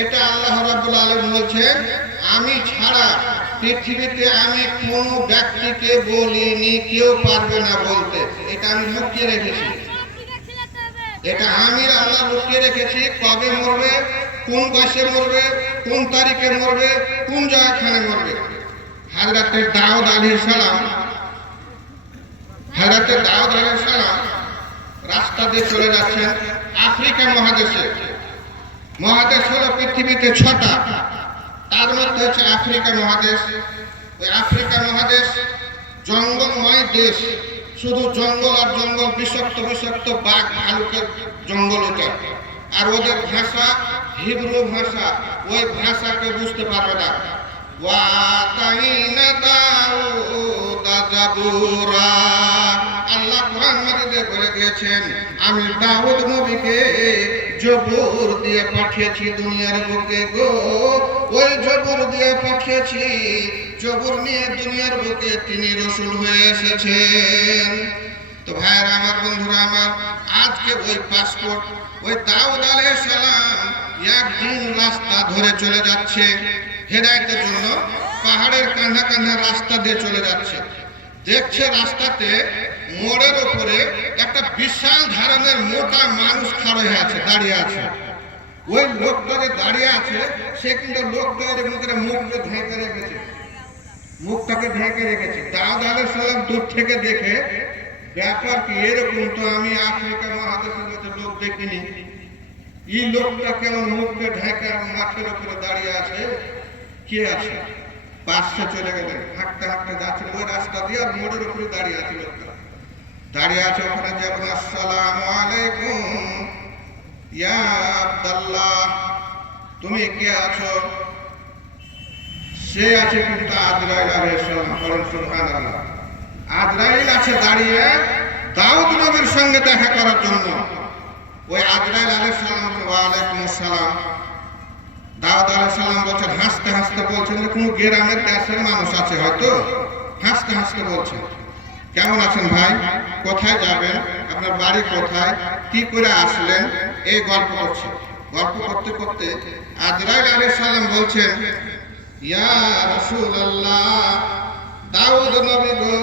এটা আল্লাহ রাব্বুল আলামিন বলছেন, আমি ছাড়া পৃথিবীতে আমি কোন ব্যক্তিকে বলিনি, কেউ পারবে না বলতে। এটা আমি লুকিয়ে রেখেছি, এটা আমি আল্লাহ লুকিয়ে রেখেছি। কবে মরবে, কোন বয়সে মরবে, কোন তারিখে মরবে, কোন জায়গাখানে মরবে। হযরত দাউদ আলাইহিস সালাম, হযরত দাউদ আলাইহিস সালাম রাস্তা দিয়ে চলে যাচ্ছেন আফ্রিকা মহাদেশে। মহাদেশ হলো পৃথিবীতে 6টা, তার মধ্যে হচ্ছে আফ্রিকা মহাদেশ। ওই আফ্রিকা মহাদেশ জঙ্গলময় দেশ, শুধু জঙ্গল আর জঙ্গল, বিষাক্ত বিষাক্ত বাঘ ভালুকের জঙ্গল ওটা। আর ওদের ভাষা হিব্রু ভাষা, ওই ভাষাকে বুঝতে পারবে না। আল্লাহ কোরআন মাজিদে বলে দিয়েছেন, আমি দাউদ নবীকে জবুর দিয়ে পাঠিয়েছি দুনিয়ার বুকে গো। ওই জবুর দিয়ে পাঠিয়েছি, জবুর নিয়ে দুনিয়ার বুকে তিনি রাসূল হয়ে এসেছেন। তো ভাইরা আমার, বন্ধুরা আমার, আজকে ওই পাসপোর্ট, ওই দাউদ আলাইহিস সালাম একদিন রাস্তা ধরে চলে যাচ্ছে হেদায়েতের জন্য, পাহাড়ের কাঁধা কাঁধা রাস্তা দিয়ে চলে যাচ্ছে। দেখছে রাস্তাতে মোড়ের উপরে একটা বিশাল ধরনের মোটা মানুষ খাড়া হয়ে আছে, দাঁড়িয়ে আছে। ওই লোকটা যে দাঁড়িয়ে আছে, সে কিন্তু লোকটার মুখকে ঢেকে রেখেছে, মুখটাকে ঢেকে রেখেছে। দাউদ আলাইহিস সালাম দূর থেকে দেখে, ব্যাপার কি এরকম, তো আমি আফ্রিকা মহাদেশের মধ্যে লোক দেখিনি, এই লোকটা কেমন মুখকে ঢেকে মাঠের উপরে দাঁড়িয়ে আছে, কে আছে? পাশে চলে গেলেন, হাঁটতে হাঁটতে যাচ্ছেন ওই রাস্তা দিয়ে, আর মোড়ের উপরে দাঁড়িয়ে আছে লোকটা, দাঁড়িয়ে আছে। ওখানে যে আপনার আসসালামু আলাইকুম ইয়া আব্দুল্লাহ, তুমি কে আছো? সে আছে কিন্তু আজরাইল আলাইহিস সালাম, পরম সুবহানাল্লাহ। আজরাইল আছে দাঁড়িয়ে দাউদ নবীর সঙ্গে দেখা করার জন্য। ওই আজরাইল আলাইহিস সালাম, ওয়া আলাইকুম আসসালাম। দাউদ আলাইহিস সালাম বলছেন, হাসতে হাসতে বলছেন যে কোন গ্রামের দেশের মানুষ আছে হয়তো, হাসতে হাসতে বলছেন, কেমন আছেন ভাই, কোথায় যাবেন, আপনার বাড়ি কোথায়, কি করে আসলেন, এই গল্প করছে। গল্প করতে করতে আজরাইল আলাইহিস সালাম বলছেন, ইয়া রাসূলুল্লাহ, দাউদ নবী গো,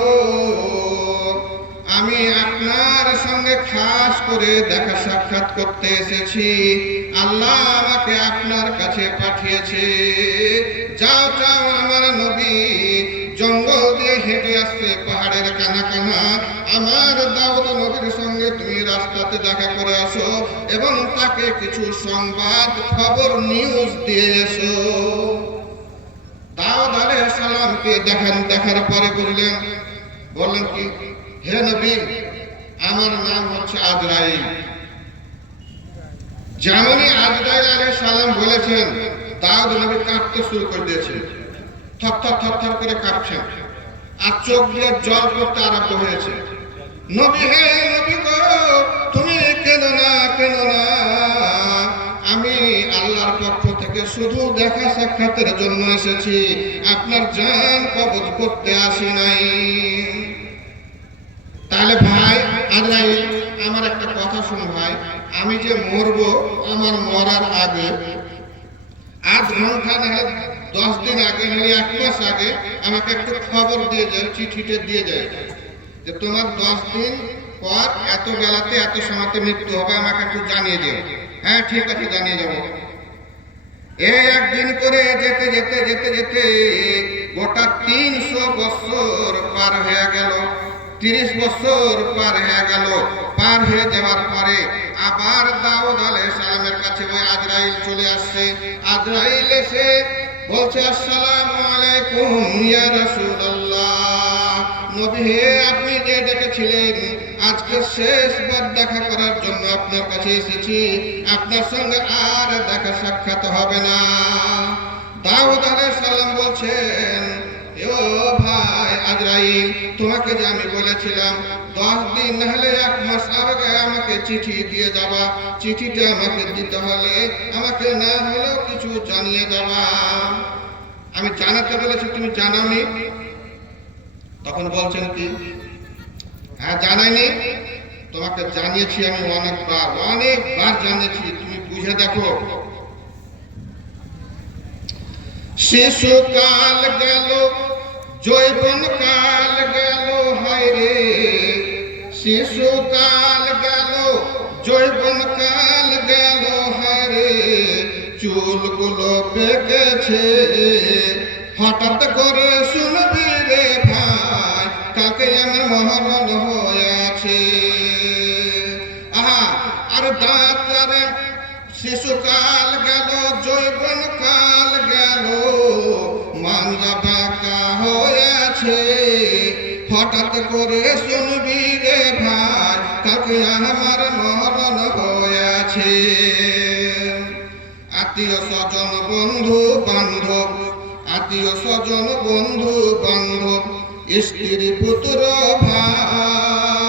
আমি আপনার সঙ্গে খাস করে দেখা সাক্ষাৎ করতে এসেছি। আল্লাহ আমাকে আপনার কাছে পাঠিয়েছে। যাও যাও, আমার নবী জঙ্গল দিয়ে হেঁটে আসছে, পাহাড়ের কানা কানা, আমার দাউদ নবীর সঙ্গে তুমি রাস্তাতে দেখা করে আসো এবং তাকে কিছু সংবাদ খবর নিউজ দিয়ে এসো। দাউদ আলাইহিস সালামকে দেখার পরে বললেন কি, হে নবী, আমার নাম হচ্ছে আজরাইল। যেমনই আজরাইল আলাইহিস সালাম বলেছেন, দাউদ নবী কাঁপতে শুরু করে দিয়েছেন, থরথর থরথর করে কাঁপছেন, আর চোখ দিয়ে জল পড়তে আরম্ভ হয়েছে। নবী, হে নবী গো, তুমি কেন না, কেন না, আমি আল্লাহর পক্ষ থেকে শুধু দেখা সাক্ষাতের জন্য এসেছি, আপনার জান কবজ করতে আসি নাই। তাহলে ভাই আজরাইল, আমার একটা কথা শুন ভাই, আমি যে মরবো, আমার মরার আগে, আধ ঘন্টা না হলে 10 দিন আগে, নাহলে 1 মাস আগে আমাকে একটু খবর দিয়ে যায়, চিঠিতে দিয়ে যায় যে তোমার 10 দিন পর এত বেলাতে এত সময়তে মৃত্যু হবে, আমাকে একটু জানিয়ে দিও। হ্যাঁ ঠিক আছে, জানিয়ে যাবো। এই একদিন করে যেতে যেতে যেতে যেতে গোটা 300 বছর পার হয়ে গেল, 30 বছর পার হয়ে গেল। পার হয়ে যাওয়ার পরে আবার দাউদ আলাইহিস সালামের কাছে ওই আজরাইল চলে আসছে। আজরাইল এসে বলছে, আসসালামু আলাইকুম ইয়া রাসূলুল্লাহ, নবী হে, আপনি যে ডেকেছিলেন, আজকে শেষবার দেখা করার জন্য আপনার কাছে এসেছি, আপনার সঙ্গে আর দেখা সাক্ষাৎ হবে না। দাউদ আলাইহিস সালাম বলছেন, ও ভাই আজরাইল, তোমাকে যে আমি বলেছিলাম 10 দিন না হলে 1 মাস আগে আমাকে চিঠি দিয়ে যাবা, চিঠিটা আমাকে দিতে হলে আমাকে না হলেও কিছু জানিয়ে যাবা। আমি জানাতে বলেছি, তুমি জানাওনি। তখন বলছেন কি, হ্যাঁ জানাইনি, তোমাকে জানিয়েছি আমি অনেকবার জানিয়েছি, তুমি বুঝে দেখো। শিশুকাল গেল যৌবন কাল গেল, হায় রে শিশুকাল গেল যৌবন কাল গেল, হায় রে চুলগুলো পেকেছে হঠাৎ করে শুনবি রে ভাই, কাকে আমার মহরণ হয়েছে। আহা আর দাঁত রে শিশুকাল গেল যৌবন কাল গেল, মাঞ্জা বাঁকা হয়েছে হঠাৎ করে শুনবি রে ভাই, কাকে আমার মরণ হয়েছে। আত্মীয় স্বজন বন্ধু বান্ধব, আত্মীয় স্বজন বন্ধু বান্ধব, স্ত্রী পুত্র ভাই,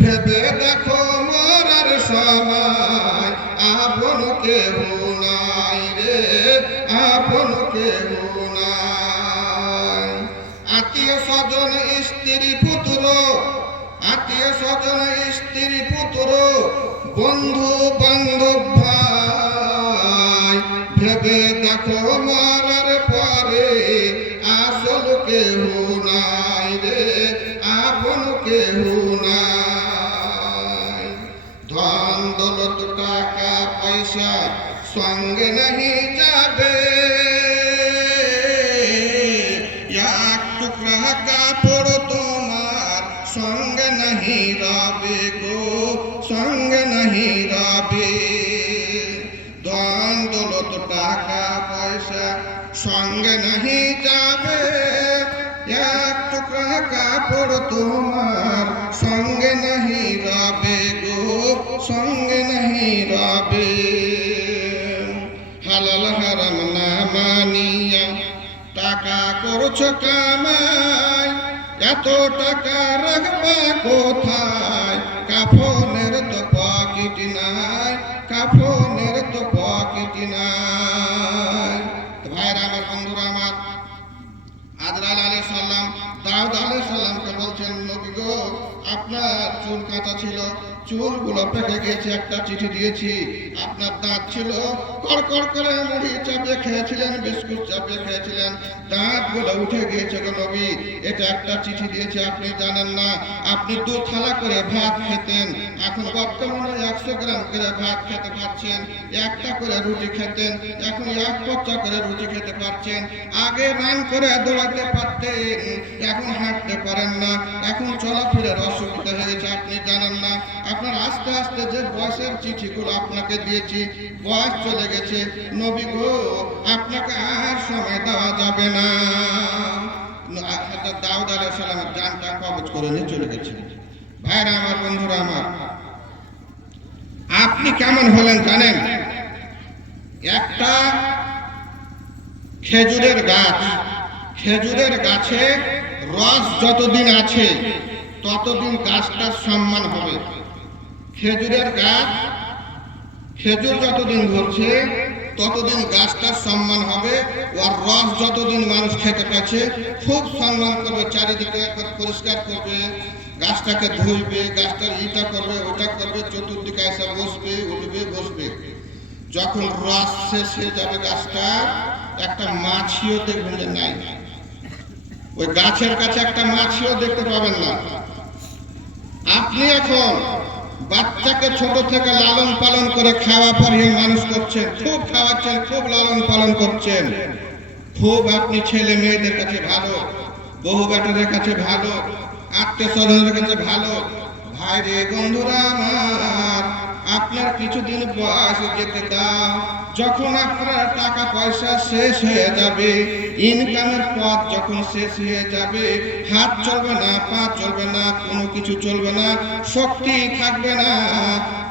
ভেবে দেখো মরার সময় আপন কেহ নাই রে, আপন কেহ নাই। আত্মীয় স্বজন স্ত্রী পুত্র, আত্মীয় স্বজন স্ত্রী পুত্র, বন্ধু বান্ধব ভাই, ভেবে দেখো মরার পরে আসল কেহ নাই রে, আপন কেহ নাই। ধন দৌলত টাকা পয়সা সঙ্গে নাহি যাবে, এক টুকরা কাপড় তোমার সঙ্গে নাহি রবে গো, সঙ্গে নাহি রবে। ধন দৌলত টাকা পয়সা সঙ্গে নাহি যাবে, এক টুকরা কাপড় তোমার সঙ্গে নাহি রবে গো, সঙ্গে নাহি রবে। হালাল হারাম না মানিয়া টাকা করছো কামাই, এত টাকা রাখবা কোথায়, কাফনের তো পকেট নাই, কাফনের তো পকেট নাই। ভাইরা আমার, বন্ধুরা আমার, আজরাইল আলাইহিস সালাম দাউদ আলাইহিস সালামকে বলছেন, নবী গো আপনার চুল কাঁচা ছিল, চুলগুলো পেকে গেছে, একটা চিঠি দিয়েছি। আপনার দাঁত ছিল কড়কড় করে মুড়ি চাপিয়ে খেয়েছিলেন, বিস্কুট চাপিয়ে খেয়েছিলেন, দাঁতগুলো উঠে গিয়েছে গো নবী, এটা একটা চিঠি দিয়েছে আপনি জানেন না। আপনি 2 থালা করে ভাত খেতেন, এখন বর্তমানে 100 গ্রাম করে ভাত খেতে পারছেন, একটা করে রুটি খেতেন, এখন 1 পচ্চা করে রুটি খেতে পারছেন। আগে রান করে দৌড়াতে পারতেন, এখন হাঁটতে পারেন না, এখন চলাফেরার অসুবিধা হয়ে গেছে, আপনি জানেন না। আপনার আস্তে আস্তে যে বয়সের চিঠিগুলো আপনাকে দিয়েছি, বয়স চলে গেছে, নবী গো আপনাকে আর সময় দেওয়া যাবে না। দাউদ আলাইহিস সালামের জানটা কবজ করে নিয়ে চলে গেছে। ভাইরা আমার, বন্ধুরা আমার, আপনি কেমন হলেন জানেন? একটা খেজুরের গাছ, খেজুরের গাছে রস যতদিন আছে ততদিন গাছটার সম্মান হবে। খেজুরের গাছ, খেজুর যতদিন ধরছে ততদিন গাছটার সম্মান হবে, ওর রস যতদিন মানুষ খেতে পাচ্ছে খুব সম্মান করবে, চারিদিকে পরিষ্কার করবে, গাছটাকে ধুইবে, গাছটার ইটা করবে, ওটা করবে, চতুর্দিকে এসে বসবে, উঠবে বসবে। যখন রস শেষ হয়ে যাবে গাছটা, একটা মাছিও দেখবেন যে নাই, ওই গাছের কাছে একটা মাছিও দেখতে পাবেন না। আপনি এখন বাচ্চাকে ছোট থেকে লালন পালন করে খাওয়া পরিয়ে মানুষ করছেন, খুব খাওয়াচ্ছেন, খুব লালন পালন করছেন, খুব আপনি ছেলে মেয়েদের কাছে ভালো, বহু বেটাদের কাছে ভালো, আত্মীয় স্বজনের কাছে ভালো। ভাই রে, বন্ধুরা আমার, আপনার কিছুদিন বয়স যেতে দাও, যখন আপনার টাকা পয়সা শেষ হয়ে যাবে, ইনকামের পথ যখন শেষ হয়ে যাবে, হাত চলবে না, পা চলবে না, কোনো কিছু চলবে না, শক্তি থাকবে না,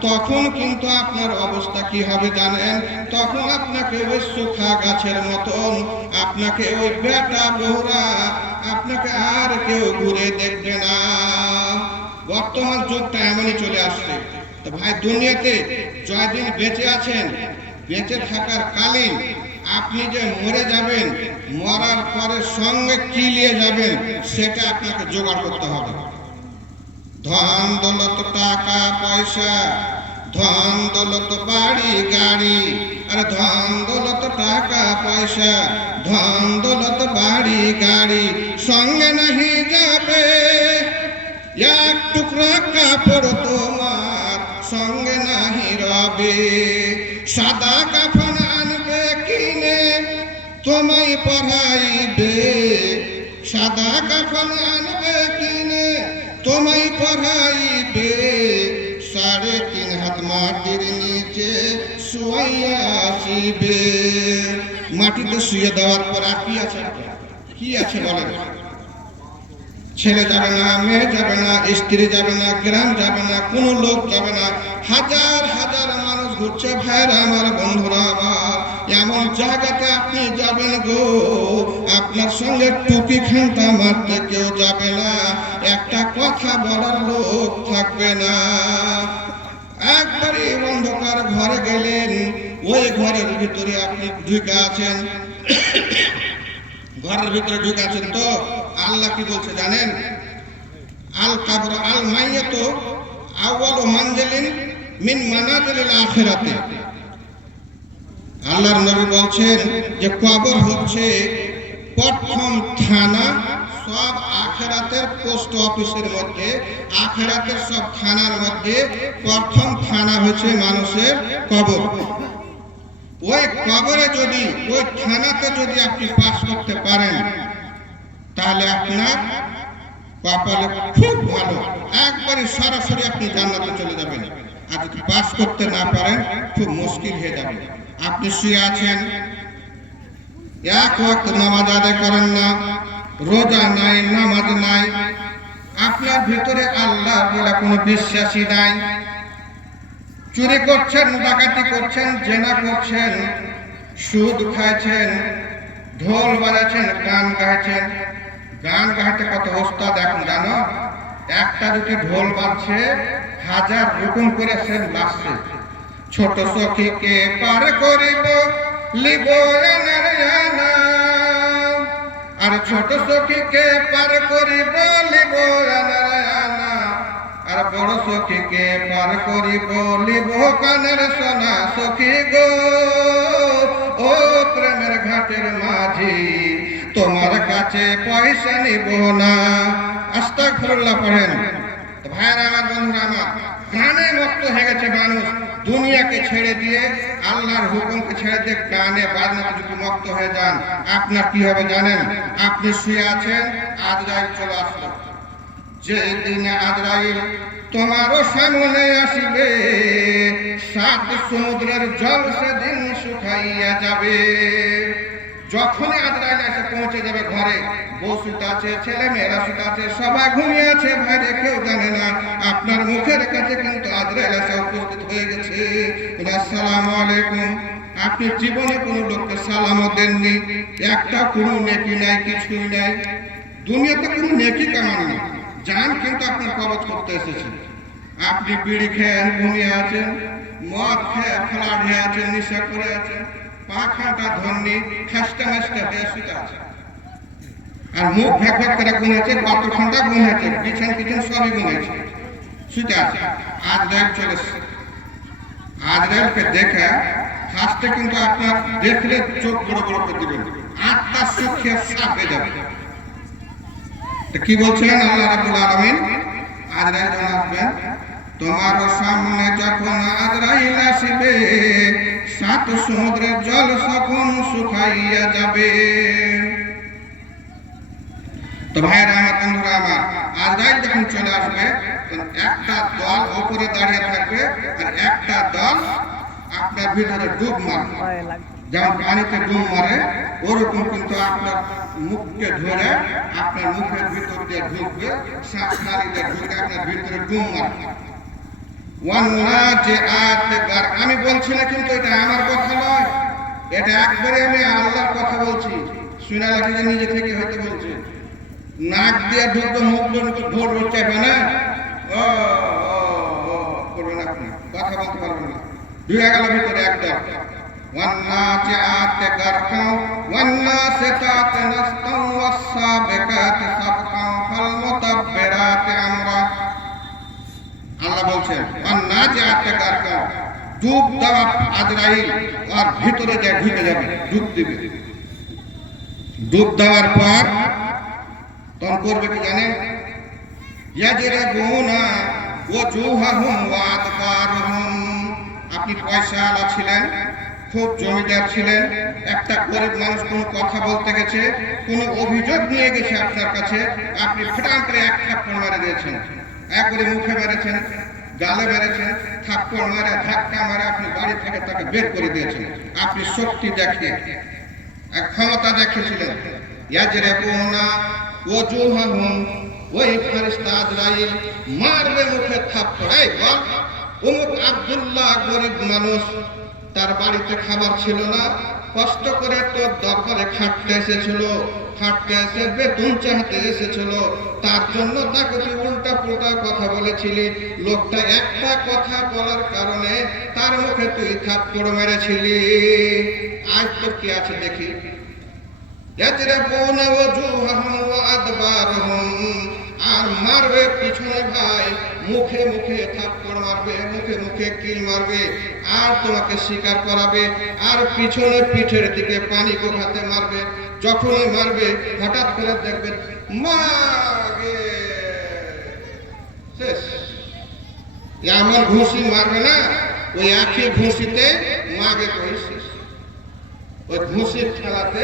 তখন কিন্তু আপনার অবস্থা কি হবে জানেন? তখন আপনাকে ওই শুখা গাছের মতন, আপনাকে ওই বেটা বউরা, আপনাকে আর কেউ ঘুরে দেখবে না। বর্তমান যুগটা এমনই চলে আসছে। তো ভাই, দুনিয়াতে যতদিন বেঁচে আছেন, বেঁচে থাকার কালীন আপনি যে মরে যাবেন, মরার পরে সঙ্গে কি নিয়ে যাবেন সেটা আপনাকে জোগাড় করতে হবে। ধন দৌলত টাকা পয়সা ধন দৌলত বাড়ি গাড়ি, আর ধন দৌলত টাকা পয়সা, ধন দৌলত বাড়ি গাড়ি সঙ্গে নাহি যাবে। এক টুকরা কাপড় তোমার সঙ্গে নাহি রবে। সাদা কাফন আনবে কিনে তোমায় পরাইবে, সাদা কাফন আনবে কিনে তোমায় পরাইবে। 3.5 হাত মাটির নিচে শুয়াইয়া আসিবে। মাটিতে শুয়ে দেওয়ার পর আর কি আছে? কি আছে বলেন? ছেলে যাবে না, মেয়ে যাবে না, স্ত্রী যাবে না, গ্রাম যাবে না, কোনো লোক যাবে না। হাজার হাজার মানুষ ঘুরছে ভাইরা আমার, বন্ধুরা আমার। এমন জায়গাতে আপনি যাবেন গো, আপনার সঙ্গে টুপি খান্তা মারতে কেউ যাবে না, একটা কথা বলার লোক থাকবে না। একবারই অন্ধকার ঘরে গেলেন, ওই ঘরের ভিতরে আপনি ঢুকে আছেন। ঘরের ভিতরে ঢুকে আছেন তো আল্লাহ কি বলছে জানেন? আল কাবর আল মাইয়াত আউয়ালু মানজিলিন মিন মানাজিলিল আখিরাতে। আল্লাহর নবী বলছেন যে কবর হচ্ছে প্রথম থানা সব আখিরাতের পোস্ট অফিসের মধ্যে, আখিরাতের সব থানার মধ্যে প্রথম থানা হচ্ছে মানুষের কবর। ওই কবরে যদি, ওই থানাতে যদি আপনি পাস করতে পারেন তাহলে আপনার কপালে খুব ভালো, একবারে সরাসরি আপনি জান্নাতে চলে যাবেন। আর যদি পাস করতে না পারেন খুব মুশকিল হয়ে যাবে। আপনি শুয়ে আছেন, এক ওয়াক্ত নামাজ আদায় করেন না, রোজা নাই, নামাজ নাই, আপনার ভিতরে আল্লাহ বলে কোনো বিশ্বাসই নাই। চুরি করছেন, ডাকাতি করছেন, জেনা করছেন, সুদ খাইছেন, ঢোল বাজাচ্ছেন, গান গাইছেন। গান গাইতে কত ওস্তাদ এখন জানো? একটা দুটি ঢোল বাজছে, 1000 রকম করে সেন বাজছে। ছোট সখীকে পার করিব লিব আনা, আর ছোট সখীকে পার করিব লিব আনা, আর বড় সখীকে পার করিব লিব কানের সোনা সখী গো। ও প্রেমের ঘাটের মাঝি তোমার কাছে পয়সা নিব না। আস্তাগফিরুল্লাহ পড়েন। তো ভাইরা আমার, বন্ধুরা আমার, গানে মত্ত হয়ে গেছে মানুষ। দুনিয়াকে ছেড়ে দিয়ে, আল্লাহর হুকুমকে ছেড়ে দিয়ে গানে বাজনাতে যদি মত্ত হয়ে যান, আপনার কি হবে জানেন? আপনি শুয়ে আছেন, আজরাইল চলে আসলো। যেদিন আজরাইল তোমারও সামনে আসিবে, 7 সমুদ্রের জল সেদিন শুকাইয়া যাবে। যখনই আজরাইল এসে পৌঁছে যাবে ঘরে, বউ শুতে আছে, ছেলে মেয়েরা শুতে আছে, সবাই ঘুমিয়ে আছে, ভাইরে কেউ জানে না। আপনার মুখের কাছে কিন্তু আজরাইল এসে উপস্থিত হয়ে গেছে। আসসালামু আলাইকুম। আপনি জীবনে কোনো লোককে সালামও দেননি, একটা কোনো নেকি নাই, কিছুই নাই, দুনিয়াতে কোনো নেকি কামান নেই। জান কিন্তু আপনার কবজ করতে এসেছেন। আপনি বিড়ি খেয়ে ঘুমিয়ে আছেন, মদ খেয়ে ফ্লাড হয়ে আছেন, নেশা করে আছেন, পাখাটা ধরনি, খাস্টা মাস্টা হয়ে শুতে আছে, আর মুখ ভ্যাক ভ্যাক করে ঘুমিয়েছে, কত ঘন্টা ঘুমিয়েছে, বিছান পিছন সবই ঘুমিয়েছে, শুতে আছে। আজরাইল চলে এসেছে। আজরাইলকে দেখে ফার্স্টে কিন্তু আপনার দেখলে চোখ বড় বড় করে দিবেন, আত্মার সুখে সাপ হয়ে যাবে। কি বলছিলেন আল্লাহ রাব্বুল আলামিন? আজরাইল যখন আসবেন, তোমার সামনে যখন আজরাইল আসবে, 7 সমুদ্রের জল তখন শুকাইয়া যাবে। তো ভাইরা আমার, বন্ধুরা আমার, আজরাইল যখন চলে আসবে, একটা দল উপরে দাঁড়িয়ে থাকবে, আর একটা দল আপনার ভিতরে ডুব মারবে। যেমন পানিতে ডুব মারে, ওরকম কিন্তু আপনার মুখকে ধরে আপনার মুখের ভিতর দিয়ে ঢুকবে, শ্বাস নালীতে ঢুকে আপনার ভিতরে ডুব মারবে। আমি বলছি না কিন্তু এটা আমার কথা নয়, এটা একবারে আমি আল্লাহর কথা বলছি। শুনে লাগছে যে নিজে থেকে হয়তো বলছি। নাক দিয়ে ঢুকবে, মুখ ঢোল চাইবে না, ও করবেন আপনি, কথা বলতে পারবেন না, ঢুকে গেল ভিতরে একদম। والناجعات غرقا والناشطات نشطا والسابقات سبقا فالمدبرات امرا। আল্লাহ বলছেন আর না যে আত্মা ডুব দেওয়া আজরাইল আর ভিতরে যায় ঢুকে যাবে, ডুব দিবে। ডুব দেওয়ার পর তখন করবে কি জানেন? ইয়াজরাবুনা ওয়াজুহাহুম ওয়া আদবারহুম। আপনি পয়সাওয়ালা ছিলেন, খুব জমিদার ছিলেন, একটা গরিব মানুষ কোনো কথা বলতে গেছে, কোনো অভিযোগ নিয়ে গেছে আপনার কাছে, আপনি ফটাম করে এক থাপ্পড় মেরে দিয়েছেন, একবারে মুখে মেরেছেন, গালে মেরেছেন, থাপ্পড় মারে ধাক্কা মারে আপনি বাড়ি থেকে তাকে বের করে দিয়েছেন। আপনি শক্তি দেখিয়ে এক ক্ষমতা দেখিয়েছিলেন। ইয়াজরাবুনা ওয়াজুহাহুম, ওই ফেরেশতা আজরাইল মারবে মুখে থাপ্পড়। এই বল, অমুক আব্দুল্লাহ গরিব মানুষ, তার বাড়িতে খাবার ছিল না, কষ্ট করে তোর দরবারে খাটতে এসেছিল, খাটতে এসে বেতন চাইতে এসেছিল, তার জন্য তাকে তুই উল্টা পুল্টা কথা বলেছিলি। লোকটা একটা কথা বলার কারণে তার মুখে তুই থাপ্পড় মেরেছিলি। আজ তোর কি আছে দেখি? ইয়াজরাবুনা ওয়াজুহাহুম ওয়া আদবারহুম, আর মারবে পিছনে ভাই, মুখে মুখে থাপ্পড় মারবে, মুখে মুখে কিল মারবে, আর তোমাকে স্বীকার করাবে, আর পিছনে পিঠের দিকে পানি কোঠাতে মারবে। যখনই মারবে হঠাৎ করে দেখবে মাগে শেষ। এমন ঘুষি মারবে না, ওই আখি ঘুষিতে মাগে কই শেষ। ওই ঘুষির খেলাতে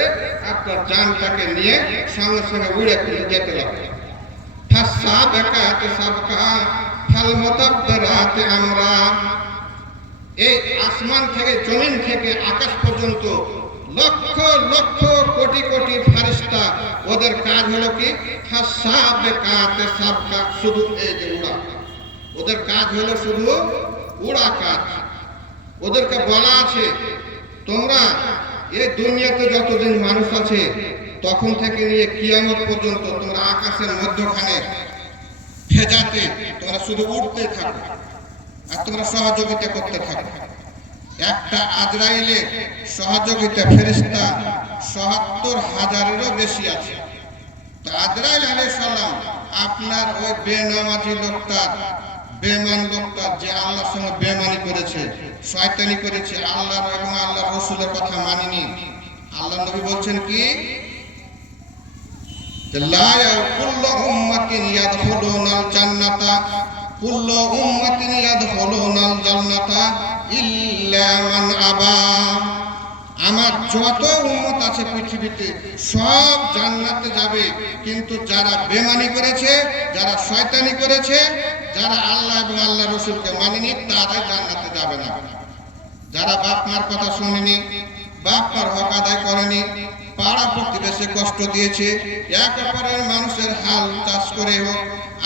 আপনার জানটাকে নিয়ে সঙ্গে সঙ্গে উড়ে খুলে যেতে লাগবে। এই আসমান থেকে, জমিন থেকে আকাশ পর্যন্ত লক্ষ লক্ষ কোটি কোটি ফেরেশতা, ওদের কাজ হলো কি? শুধু এই যে উড়া, ওদের কাজ হলো শুধু উড়া কাজ। ওদেরকে বলা আছে তোমরা এই দুনিয়াতে যতদিন মানুষ আছে তখন থেকে নিয়ে কিয়ামত পর্যন্ত তোমরা আকাশের মধ্যখানে ফেজাতে তোমরা শুধু উঠতে থাকো আর তোমরা সহযোগিতা করতে থাকো। একটা আজরাইলের সহযোগিতা ফেরেশতা ৭৭,০০০-এরও বেশি আছে। তো আজরাইল আলাইহিস সালাম আপনার ওই বেনামাজি লোকটার, বেমান লোকটার, যে আল্লাহর সঙ্গে বেমানি করেছে, শয়তানি করেছে, আল্লাহর এবং আল্লাহর রাসূলের কথা মানেনি। আল্লাহ নবী বলছেন কি? লা কুল্লু উম্মাতিন ইয়াদখুলুনাল জান্নাতা, কুল্লু উম্মাতিন ইয়াদখুলুনাল জান্নাতা ইল্লা মান আবা। আমার যত উম্মত আছে পৃথিবীতে সব জান্নাতে যাবে, কিন্তু যারা বেমানি করেছে, যারা শয়তানি করেছে, যারা আল্লাহ এবং আল্লাহ রাসূলকে মানেনি, তারা জান্নাতে যাবে না। যারা বাপ মার কথা শুনেনি, বাপ মার হক আদায় করেনি, পাড়া প্রতিবেশী কষ্ট দিয়েছে, এক অপরের মানুষের হাল চাষ করে হোক,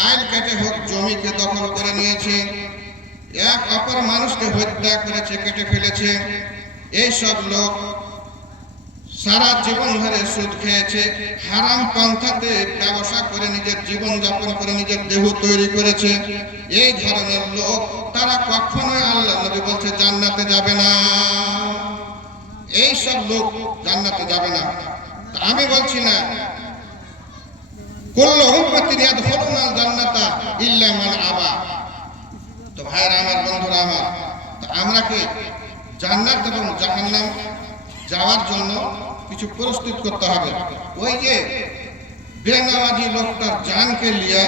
আইল কেটে হোক, জমিকে দখল করে নিয়েছে, এক অপর মানুষকে হত্যা করেছে, কেটে ফেলেছে, এই সব লোক সারা জীবন ধরে সুদ খেয়েছে, হারাম পন্থাতে ব্যবসা করে নিজের জীবন যাপন করে নিজের দেহ তৈরি করেছে, এই ধরনের লোক তারা কখনোই, আল্লাহ নবী বলছে, জান্নাতে যাবে না। এই সব লোক জান্নাতে যাবে না। আমি বলছি না কুল্লু উম্মাতিন ইয়াদখুলুনাল জান্নাতা ইল্লা মান আবা। তো ভাইরা আমার, বন্ধুরা আমার, আমরা কি জান্নাত এবং জাহান্নাম যাওয়ার জন্য কিছু প্রস্তুত করতে হবে। ওই যে বেনামাজি লোকটার জানকে নিয়ে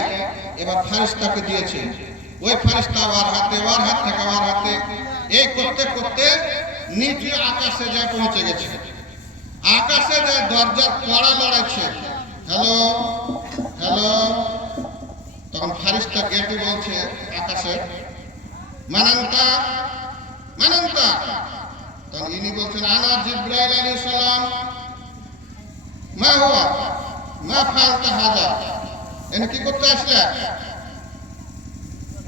এবার ফেরেশতাকে দিয়েছে, ওই ফেরেশতা ওর হাতে, ওর হাত থেকে ওর হাতে, এই করতে করতে নিচে আকাশে যায় পৌঁছে গেছে। আকাশে যায় দরজার কড়া লড়াচ্ছে, হ্যালো হ্যালো। তখন ফেরেশতা গেটে বলছে আকাশে, মানান্তা মানান্তা। তখন ইনি বলছেন, আনা জিবরাইল আলাইহিস সালাম, মা হুয়া মা ফালতা হাজা। এনে কি করতে আসলে?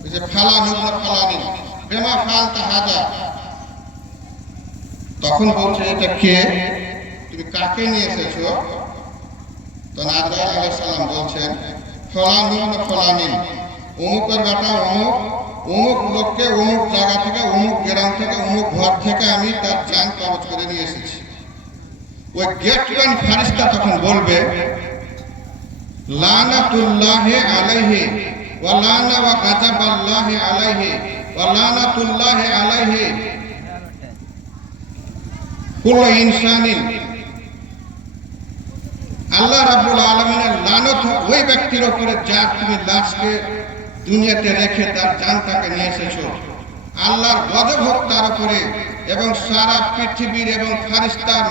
এই যে ফালানি ফালানি বেমা ফালতা হাজা। তখন বলছে, এটা কে? তুমি কাকে নিয়ে এসেছো? তখন আজরাইল আলাইহিস সালাম বলছেন, ফলানি ফলানি, অমুকের বেটা অমুক, অমুক লোককে অমুক জায়গা থেকে, অমুক গ্রাম থেকে, অমুক ঘর থেকে আমি তার জান কবজ করে নিয়ে এসেছি। ওই গেটম্যান ফেরেশতা তখন বলবে, লানাতুল্লাহি আলাইহি ওয়া লানা ওয়া গাযাবাল্লাহি আলাইহি ওয়া লানাতুল্লাহি আলাইহি কুল্লু ইনসানিন। আল্লাহ রাব্বুল আলামিনের লানত ওই ব্যক্তির উপরে যার তুমি লাশকে দুনিয়াতে রেখে তার জানটাকে নিয়ে এসেছো। আল্লাহর গজব হোক তার উপরে এবং সারা পৃথিবীর এবং ফারিস্তার